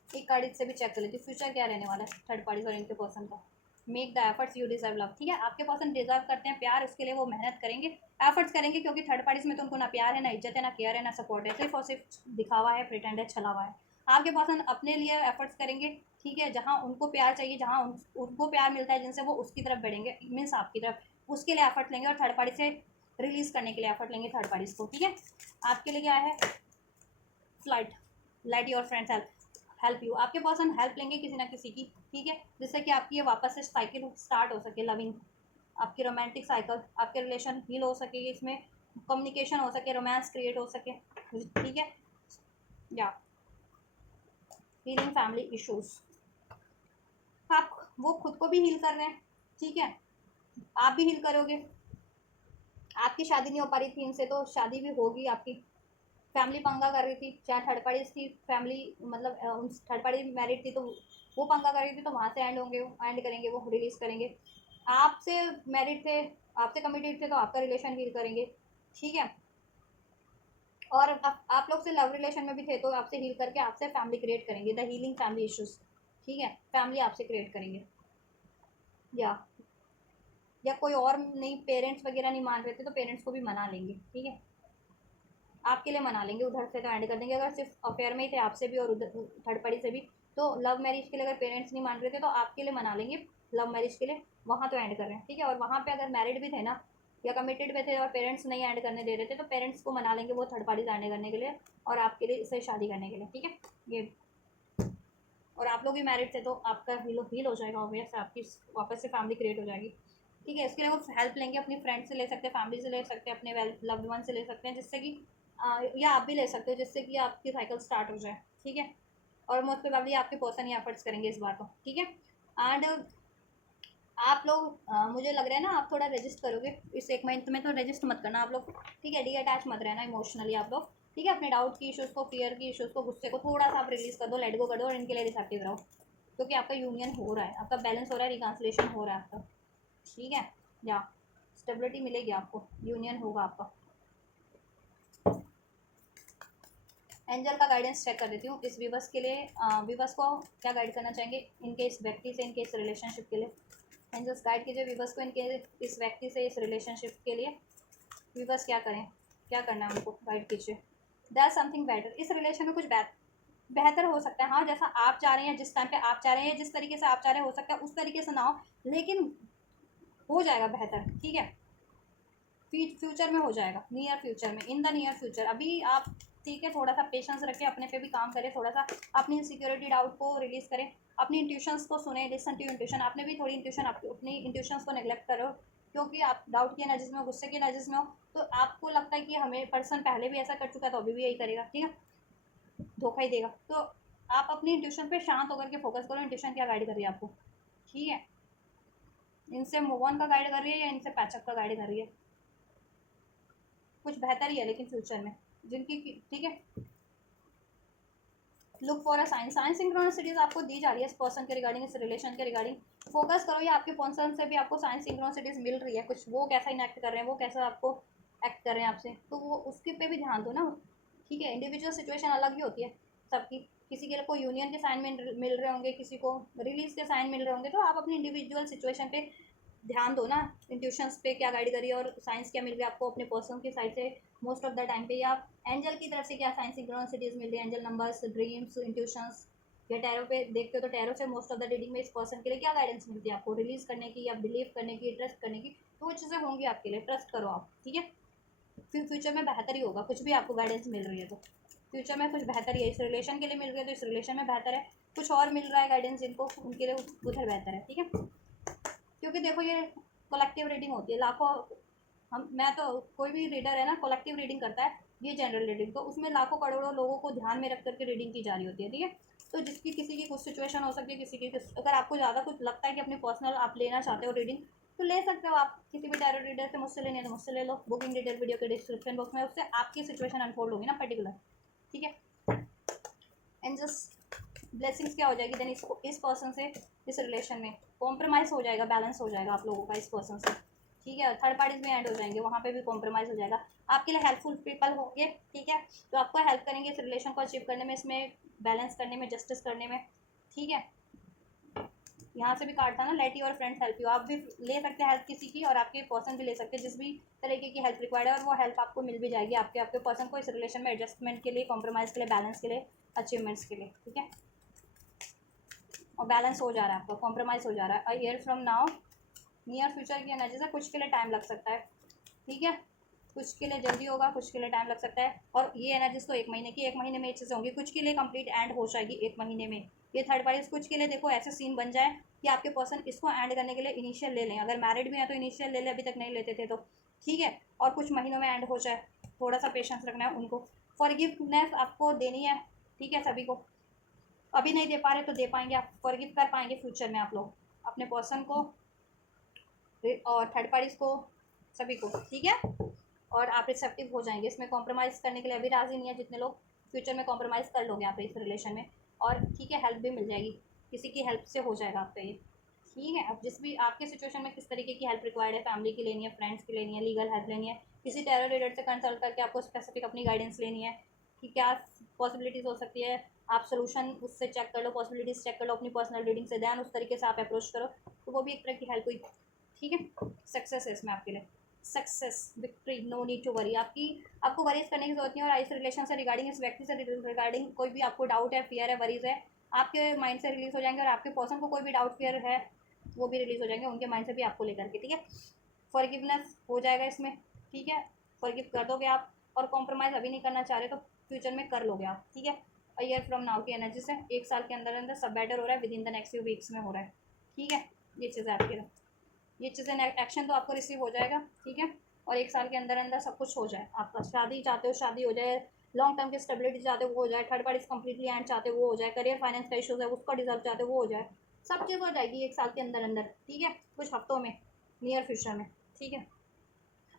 एक कार्ड इससे भी चेक कर लेती हूँ, फ्यूचर क्या रहने वाला है थर्ड पार्टी और इनके पर्सन का। Make the efforts you deserve love, ठीक है, आपके पर्सन डिजर्व करते हैं प्यार, उसके लिए वो मेहनत करेंगे, एफर्ट्स करेंगे, क्योंकि थर्ड पार्टीज में तो उनको ना प्यार है, ना इज्जत है, ना केयर है, ना सपोर्ट है, सिर्फ और सिर्फ दिखावा है, प्रिटेंड है, छलावा है। आपके पर्सन अपने लिए एफर्ट्स करेंगे, ठीक है, जहाँ उनको प्यार चाहिए, जहाँ उनको प्यार मिलता है जिनसे, वो उसकी तरफ बढ़ेंगे, मीन्स आपकी तरफ, उसके लिए एफर्ट लेंगे, और थर्ड पार्टी से रिलीज करने के लिए एफर्ट लेंगे थर्ड पार्टीज को, ठीक है। आपके लिए क्या है, flight, let your friends help you, आपके पर्सन हेल्प लेंगे किसी ना किसी की, ठीक है, जिससे कि आपकी ये वापस से साइकिल स्टार्ट हो सके, लविंग, आपकी रोमांटिक साइकिल, आपके रिलेशन हील हो सके, इसमें कम्युनिकेशन हो सके, रोमांस क्रिएट हो सके, ठीक है, या हीलिंग फैमिली इश्यूज, आप वो खुद को भी हील कर रहे हैं, ठीक है, आप भी हील करोगे, आपकी शादी नहीं हो पा रही थी इनसे, तो शादी भी होगी आपकी। फैमिली पंगा कर रही थी, चाहे थर्ड पार्टीज थी फैमिली, मतलब थर्ड पार्टी मैरिड थी तो वो पंगा कर रही थी, तो वहाँ से एंड होंगे, एंड करेंगे, वो रिलीज करेंगे। आपसे मैरिड थे, आपसे कमिटेड थे, तो आपका रिलेशन हील करेंगे, ठीक है। और आप लोग से लव रिलेशन में भी थे तो आपसे हील करके आपसे फैमिली क्रिएट करेंगे, द हीलिंग फैमिली इश्यूज, ठीक है। फैमिली आपसे क्रिएट करेंगे, या कोई और नहीं, पेरेंट्स वगैरह नहीं मान रहे थे तो पेरेंट्स को भी मना लेंगे, ठीक है। आपके लिए मना लेंगे, उधर से तो एंड कर देंगे। अगर सिर्फ अफेयर में ही थे आपसे भी और उधर थर्ड पार्टी से भी, तो लव मैरिज के लिए अगर पेरेंट्स नहीं मान रहे थे तो आपके लिए मना लेंगे लव मैरिज के लिए, वहाँ तो एंड कर रहे हैं, ठीक है। और वहाँ पे अगर मैरिड भी थे ना या कमिटेड भी थे और पेरेंट्स नहीं एंड करने दे रहे थे, तो पेरेंट्स को मना लेंगे वो थर्ड पार्टी एंड करने के लिए और आपके लिए इसे शादी करने के लिए, ठीक है। ये, और आप लोग भी मैरिड थे तो आपका हील हो जाएगा, ऑब्वियस आपकी वापस से फैमिली क्रिएट हो जाएगी, ठीक है। इसके लिए वो हेल्प लेंगे, अपनी फ्रेंड से ले सकते हैं, फैमिली से ले सकते हैं, अपने लव्ड वन से ले सकते हैं, जिससे कि या आप भी ले सकते हो, जिससे कि आपकी साइकिल स्टार्ट हो जाए, ठीक है। और मोस्ट प्रोबेबली आपके पर्सन ही एफर्ट्स करेंगे इस बार तो, ठीक है। एंड आप लोग मुझे लग रहा है ना आप थोड़ा रजिस्ट करोगे इस एक मंथ में, तो रजिस्ट मत करना आप लोग, ठीक है। डी अटैच मत रहना इमोशनली आप लोग, ठीक है। अपने डाउट की इशूज़ को, फियर की इशूज़ को, गुस्से को थोड़ा सा आप रिलीज कर दो, लेट गो कर दो और इनके लिए रिसेप्टिव रहो, क्योंकि आपका यूनियन हो रहा है, आपका बैलेंस हो रहा है, रिकॉन्सिलेशन हो रहा है आपका, ठीक है। या स्टेबिलिटी मिलेगी आपको, यूनियन होगा आपका। एंजल का गाइडेंस चेक कर देती हूँ इस विवस के लिए। विवस को क्या गाइड करना चाहेंगे इनके इस व्यक्ति से, इनके इस रिलेशनशिप के लिए। एंजल्स गाइड कीजिए विवस को इनके इस व्यक्ति से, इस रिलेशनशिप के लिए। विवस क्या करें, क्या करना है उनको, गाइड कीजिए। दैट समथिंग बेटर, इस रिलेशन में कुछ बेहतर हो सकता है। हाँ, जैसा आप चाह रहे हैं, जिस टाइम पे आप चाह रहे हैं, जिस तरीके से आप चाह रहे हैं, हो सकता है उस तरीके से ना हो, लेकिन हो जाएगा बेहतर, ठीक है। फ्यूचर में हो जाएगा, नियर फ्यूचर में, इन द नियर फ्यूचर। अभी आप, ठीक है, थोड़ा सा पेशेंस रखें, अपने पे भी काम करें, थोड़ा सा अपनी इनसिक्योरिटी डाउट को रिलीज करें, अपनी इंट्यूशंस को सुने, लिसन टू इंट्यूशन। आपने भी थोड़ी इंट्यूशन, अपनी इंट्यूशंस को नेग्लेक्ट करो, क्योंकि आप डाउट की एनर्जीज में हो, गुस्से की एनर्जीज में हो, तो आपको लगता है कि हमें पर्सन पहले भी ऐसा कर चुका है तो अभी भी यही करेगा, ठीक है, धोखा ही देगा। तो आप अपनी इंट्यूशन पे शांत होकर के फोकस करो, इंट्यूशन क्या गाइड कर रही है आपको, ठीक है। इनसे मूव ऑन का गाइड कर रही है या इनसे पैचअप का गाइड कर रही है, कुछ बेहतर ही है लेकिन फ्यूचर में जिनकी, ठीक है। Look for a sign, sign synchronicities आपको दी जा रही है इस पर्सन के रिगार्डिंग, इस रिलेशन के रिगार्डिंग। फोकस करो, या आपके पर्सन से भी आपको साइन सिंक्रोनिसिटीज मिल रही है कुछ, वो कैसा इनएक्ट कर रहे हैं, वो कैसा आपको एक्ट कर रहे हैं आपसे, तो वो उसके पे भी ध्यान दो ना, ठीक है। इंडिविजुअल सिचुएशन अलग ही होती है सबकी, किसी के लिए कोई यूनियन के साइन मिल रहे होंगे, किसी को रिलीज के साइन मिल रहे होंगे, तो आप अपनी इंडिविजुअल सिचुएशन पे ध्यान दो ना, इंट्यूशंस पे क्या गाइड करिए और साइंस क्या मिल रही है आपको अपने पर्सन की साइड से मोस्ट ऑफ द टाइम पे, या एंजल की तरफ से क्या साइंस सिंक्रोनिसिटीज मिल रही है, एंजल नंबर्स, ड्रीम्स, इंट्यूशंस, या टैरो पे देखते हो तो टैरो से मोस्ट ऑफ द रीडिंग में इस पर्सन के लिए क्या गाइडेंस मिलती है आपको, रिलीज करने की या बिलीव करने की, ट्रस्ट करने की, तो वो चीज़ें होंगी आपके लिए, ट्रस्ट करो आप, ठीक है। फिर फ्यूचर में बेहतर ही होगा, कुछ भी आपको गाइडेंस मिल रही है तो फ्यूचर में कुछ बेहतर ही है, इस रिलेशन के लिए मिल रही है तो इस रिलेशन में बेहतर है, कुछ और मिल रहा है गाइडेंस जिनको, उनके लिए उधर बेहतर है, ठीक है। क्योंकि देखो ये कलेक्टिव रीडिंग होती है, लाखों, हम, मैं तो, कोई भी रीडर है ना कलेक्टिव रीडिंग करता है, ये जनरल रीडिंग, तो उसमें लाखों करोड़ों लोगों को ध्यान में रख करके रीडिंग की जा रही होती है, ठीक है। तो जिसकी किसी की कुछ सिचुएशन हो सकती है, किसी की अगर आपको ज़्यादा कुछ लगता है कि अपनी पर्सनल आप लेना चाहते हो रीडिंग, तो ले सकते हो आप किसी भी टैरो रीडर से, मुझसे लेने तो मुझसे ले लो, बुकिंग डिटेल वीडियो के डिस्क्रिप्शन बॉक्स में, उससे आपकी सिचुएशन अनफोल्ड होगी ना पर्टिकुलर, ठीक है। एंड जस्ट ब्लेसिंग्स क्या हो जाएगी देन इस पर्सन से, इस रिलेशन में कॉम्प्रोमाइज़ हो जाएगा, बैलेंस हो जाएगा आप लोगों का इस पर्सन से, ठीक है। थर्ड पार्टीज में एंड हो जाएंगे, वहाँ पे भी कॉम्प्रोमाइज़ हो जाएगा, आपके लिए हेल्पफुल पीपल होंगे, ठीक है, जो आपको हेल्प करेंगे इस रिलेशन को अचीव करने में, इसमें बैलेंस करने में, जस्टिस करने में, ठीक है। यहाँ से भी कार्ड था ना, let your friends help you, आप भी ले सकते हैं हेल्प किसी की, और आपके पर्सन भी ले सकते हैं जिस भी तरीके की हेल्प रिक्वायर्ड है, और वो हेल्प आपको मिल भी जाएगी आपके पर्सन को इस रिलेशन में एडजस्टमेंट के लिए, कॉम्प्रोमाइज़ के लिए, बैलेंस के लिए, अचीवमेंट्स के लिए, ठीक है। और बैलेंस हो जा रहा है आपका, कॉम्प्रोमाइज़ हो जा रहा है। Year from now, near future की एनर्जी से कुछ के लिए टाइम लग सकता है, ठीक है, कुछ के लिए जल्दी होगा, कुछ के लिए टाइम लग सकता है, और ये एनर्जीज तो एक महीने की, एक महीने में ये चीज़ें होंगी, कुछ के लिए कंप्लीट एंड हो जाएगी एक महीने में ये थर्ड पार्टी, कुछ के लिए देखो ऐसे सीन बन जाए कि आपके पर्सन इसको एंड करने के लिए इनिशियल ले लें, अगर मैरिड भी है तो इनिशियल ले लें, अभी तक नहीं लेते थे तो, ठीक है, और कुछ महीनों में एंड हो जाए, थोड़ा सा पेशेंस रखना है उनको, फॉरगिवनेस आपको देनी है, ठीक है, सभी को, अभी नहीं दे पा रहे तो दे पाएंगे आप, फॉरगिव कर पाएंगे फ्यूचर में आप लोग अपने पर्सन को और थर्ड पार्टीज को, सभी को, ठीक है। और आप रिसेप्टिव हो जाएंगे, इसमें कॉम्प्रोमाइज़ करने के लिए अभी राज़ी नहीं है जितने लोग, फ्यूचर में कॉम्प्रोमाइज़ कर लोगे आप इस रिलेशन में। और ठीक है, हेल्प भी मिल जाएगी, किसी की हेल्प से हो जाएगा आपका ये, ठीक है। अब जिस भी आपके सिचुएशन में किस तरीके की हेल्प रिक्वायर्ड है, फैमिली की लेनी है, फ्रेंड्स की लेनी है, लीगल हेल्प लेनी है, किसी टेरर लीडर से कंसल्ट करके आपको स्पेसिफिक अपनी गाइडेंस लेनी है कि क्या पॉसिबिलिटीज़ हो सकती है, आप सोल्यूशन उससे चेक कर लो, पॉसिबिलिटीज़ चेक कर लो अपनी पर्सनल रीडिंग से, दैन उस तरीके से आप अप्रोच करो, तो वो भी एक तरह की हेल्प हुई, ठीक है। सक्सेस है इसमें आपके लिए, success, victory, no need to worry. आपको वरीज करने की जरूरत नहीं है। और इस रिलेशन से रिगार्डिंग, इस व्यक्ति से रिगार्डिंग कोई भी आपको डाउट है, फियर है, वरीज है, आपके माइंड से रिलीज हो जाएंगे। और आपके पर्सन को कोई भी डाउट फियर है वो भी रिलीज हो जाएंगे उनके माइंड से भी आपको लेकर के, ठीक है। फॉरगिवनेस हो जाएगा इसमें, ठीक है, फॉरगिव कर दोगे आप। और कॉम्प्रोमाइज़ अभी नहीं करना चाह रहे तो फ्यूचर में कर लोगे आप, ठीक है। अ ईयर फ्रॉम नाउ की एनर्जी से 1 साल के अंदर अंदर सब बेटर हो रहा है, with in the next few weeks में हो रहा है, ठीक है। ये चीज़ें आपके, ये चीज़ें एक्शन तो आपको रिसीव हो जाएगा, ठीक है। और 1 साल के अंदर अंदर सब कुछ हो जाए आपका, शादी चाहते हो शादी हो जाए, लॉन्ग टर्म की स्टेबिलिटी चाहते हो वो हो जाए, थर्ड पार्टी कम्प्लीटली एंड चाहते हो वो हो जाए, करियर फाइनेंस का इशूज़ है उसका डिजर्व चाहते हो वो हो जाए, सब चीज़ हो जाएगी 1 साल के अंदर अंदर, ठीक है, कुछ हफ्तों में, नियर फ्यूचर में, ठीक है।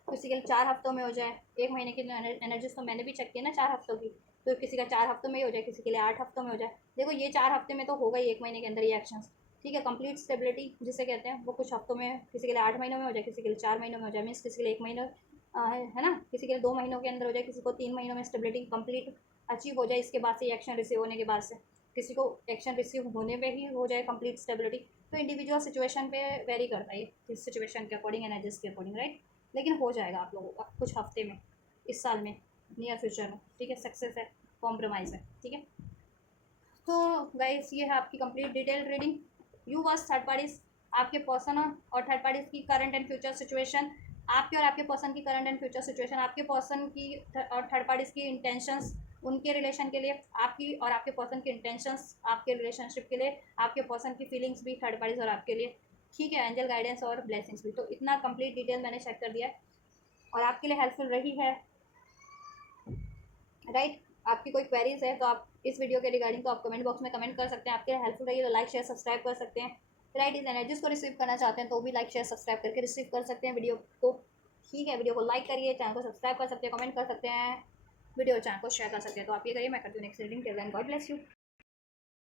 किसी के 4 हफ्तों में हो जाए, 1 महीने की एनर्जीज तो मैंने भी चेक की है ना 4 हफ्तों की, तो किसी का 4 हफ्तों में ही हो जाए, किसी के लिए 8 हफ्तों में हो जाए। देखो ये 4 हफ्ते में तो होगा ही, 1 महीने के अंदर ये एक्शंस, ठीक है। कंप्लीट स्टेबिलिटी जिसे कहते हैं वो कुछ हफ्तों में, किसी के लिए 8 महीनों में हो जाए, किसी के लिए 4 महीनों में हो जाए, मीन्स किसी के लिए 1 महीना है ना, किसी के लिए 2 महीनों के अंदर हो जाए, किसी को 3 महीनों में स्टेबिलिटी कंप्लीट अचीव हो जाए, इसके बाद से एक्शन रिसीव होने के बाद से, किसी को एक्शन रिसीव होने पे ही हो जाए कंप्लीट स्टेबिलिटी। तो इंडिविजुअल सिचुएशन पे वेरी करता है, इस सिचुएशन के अकॉर्डिंग, एनर्जीज के अकॉर्डिंग, राइट। लेकिन हो जाएगा आप लोगों का कुछ हफ्ते में, इस साल में, नियर फ्यूचर में, ठीक है। सक्सेस है, कॉम्प्रोमाइज़ है, ठीक है। तो गाइस ये है आपकी complete detail reading. You was third parties, आपके पर्सन और थर्ड पार्टीज की करंट एंड फ्यूचर सिचुएशन, आपके और आपके पर्सन की करंट एंड फ्यूचर सिचुएशन, आपके पर्सन की और थर्ड पार्टीज की इंटेंशंस उनके रिलेशन के लिए, आपकी और आपके पर्सन की इंटेंशंस आपके रिलेशनशिप के लिए, आपके पर्सन की फीलिंग्स भी थर्ड पार्टीज और आपके लिए, ठीक है। एंजल गाइडेंस और ब्लेसिंग्स भी, तो इतना कंप्लीट डिटेल मैंने चेक कर दिया है और आपके लिए हेल्पफुल रही है, राइट। आपकी कोई क्वेरीज है तो आप इस वीडियो के रिगार्डिंग तो आप कमेंट बॉक्स में कमेंट कर सकते हैं, आपके लिए हेल्पफुल रही है तो लाइक शेयर सब्सक्राइब कर सकते हैं, राइट। इस एनर्जीज को रिसीव करना चाहते हैं तो भी लाइक शेयर सब्सक्राइब करके रिसीव कर सकते हैं वीडियो को, ठीक है। वीडियो को लाइक करिए, चैनल को सब्सक्राइब कर सकते हैं, कमेंट कर सकते हैं, वीडियो चैनल को शेयर कर सकते हैं। तो आप ये करिए, मैं करती हूँ next reading. Till then God bless you.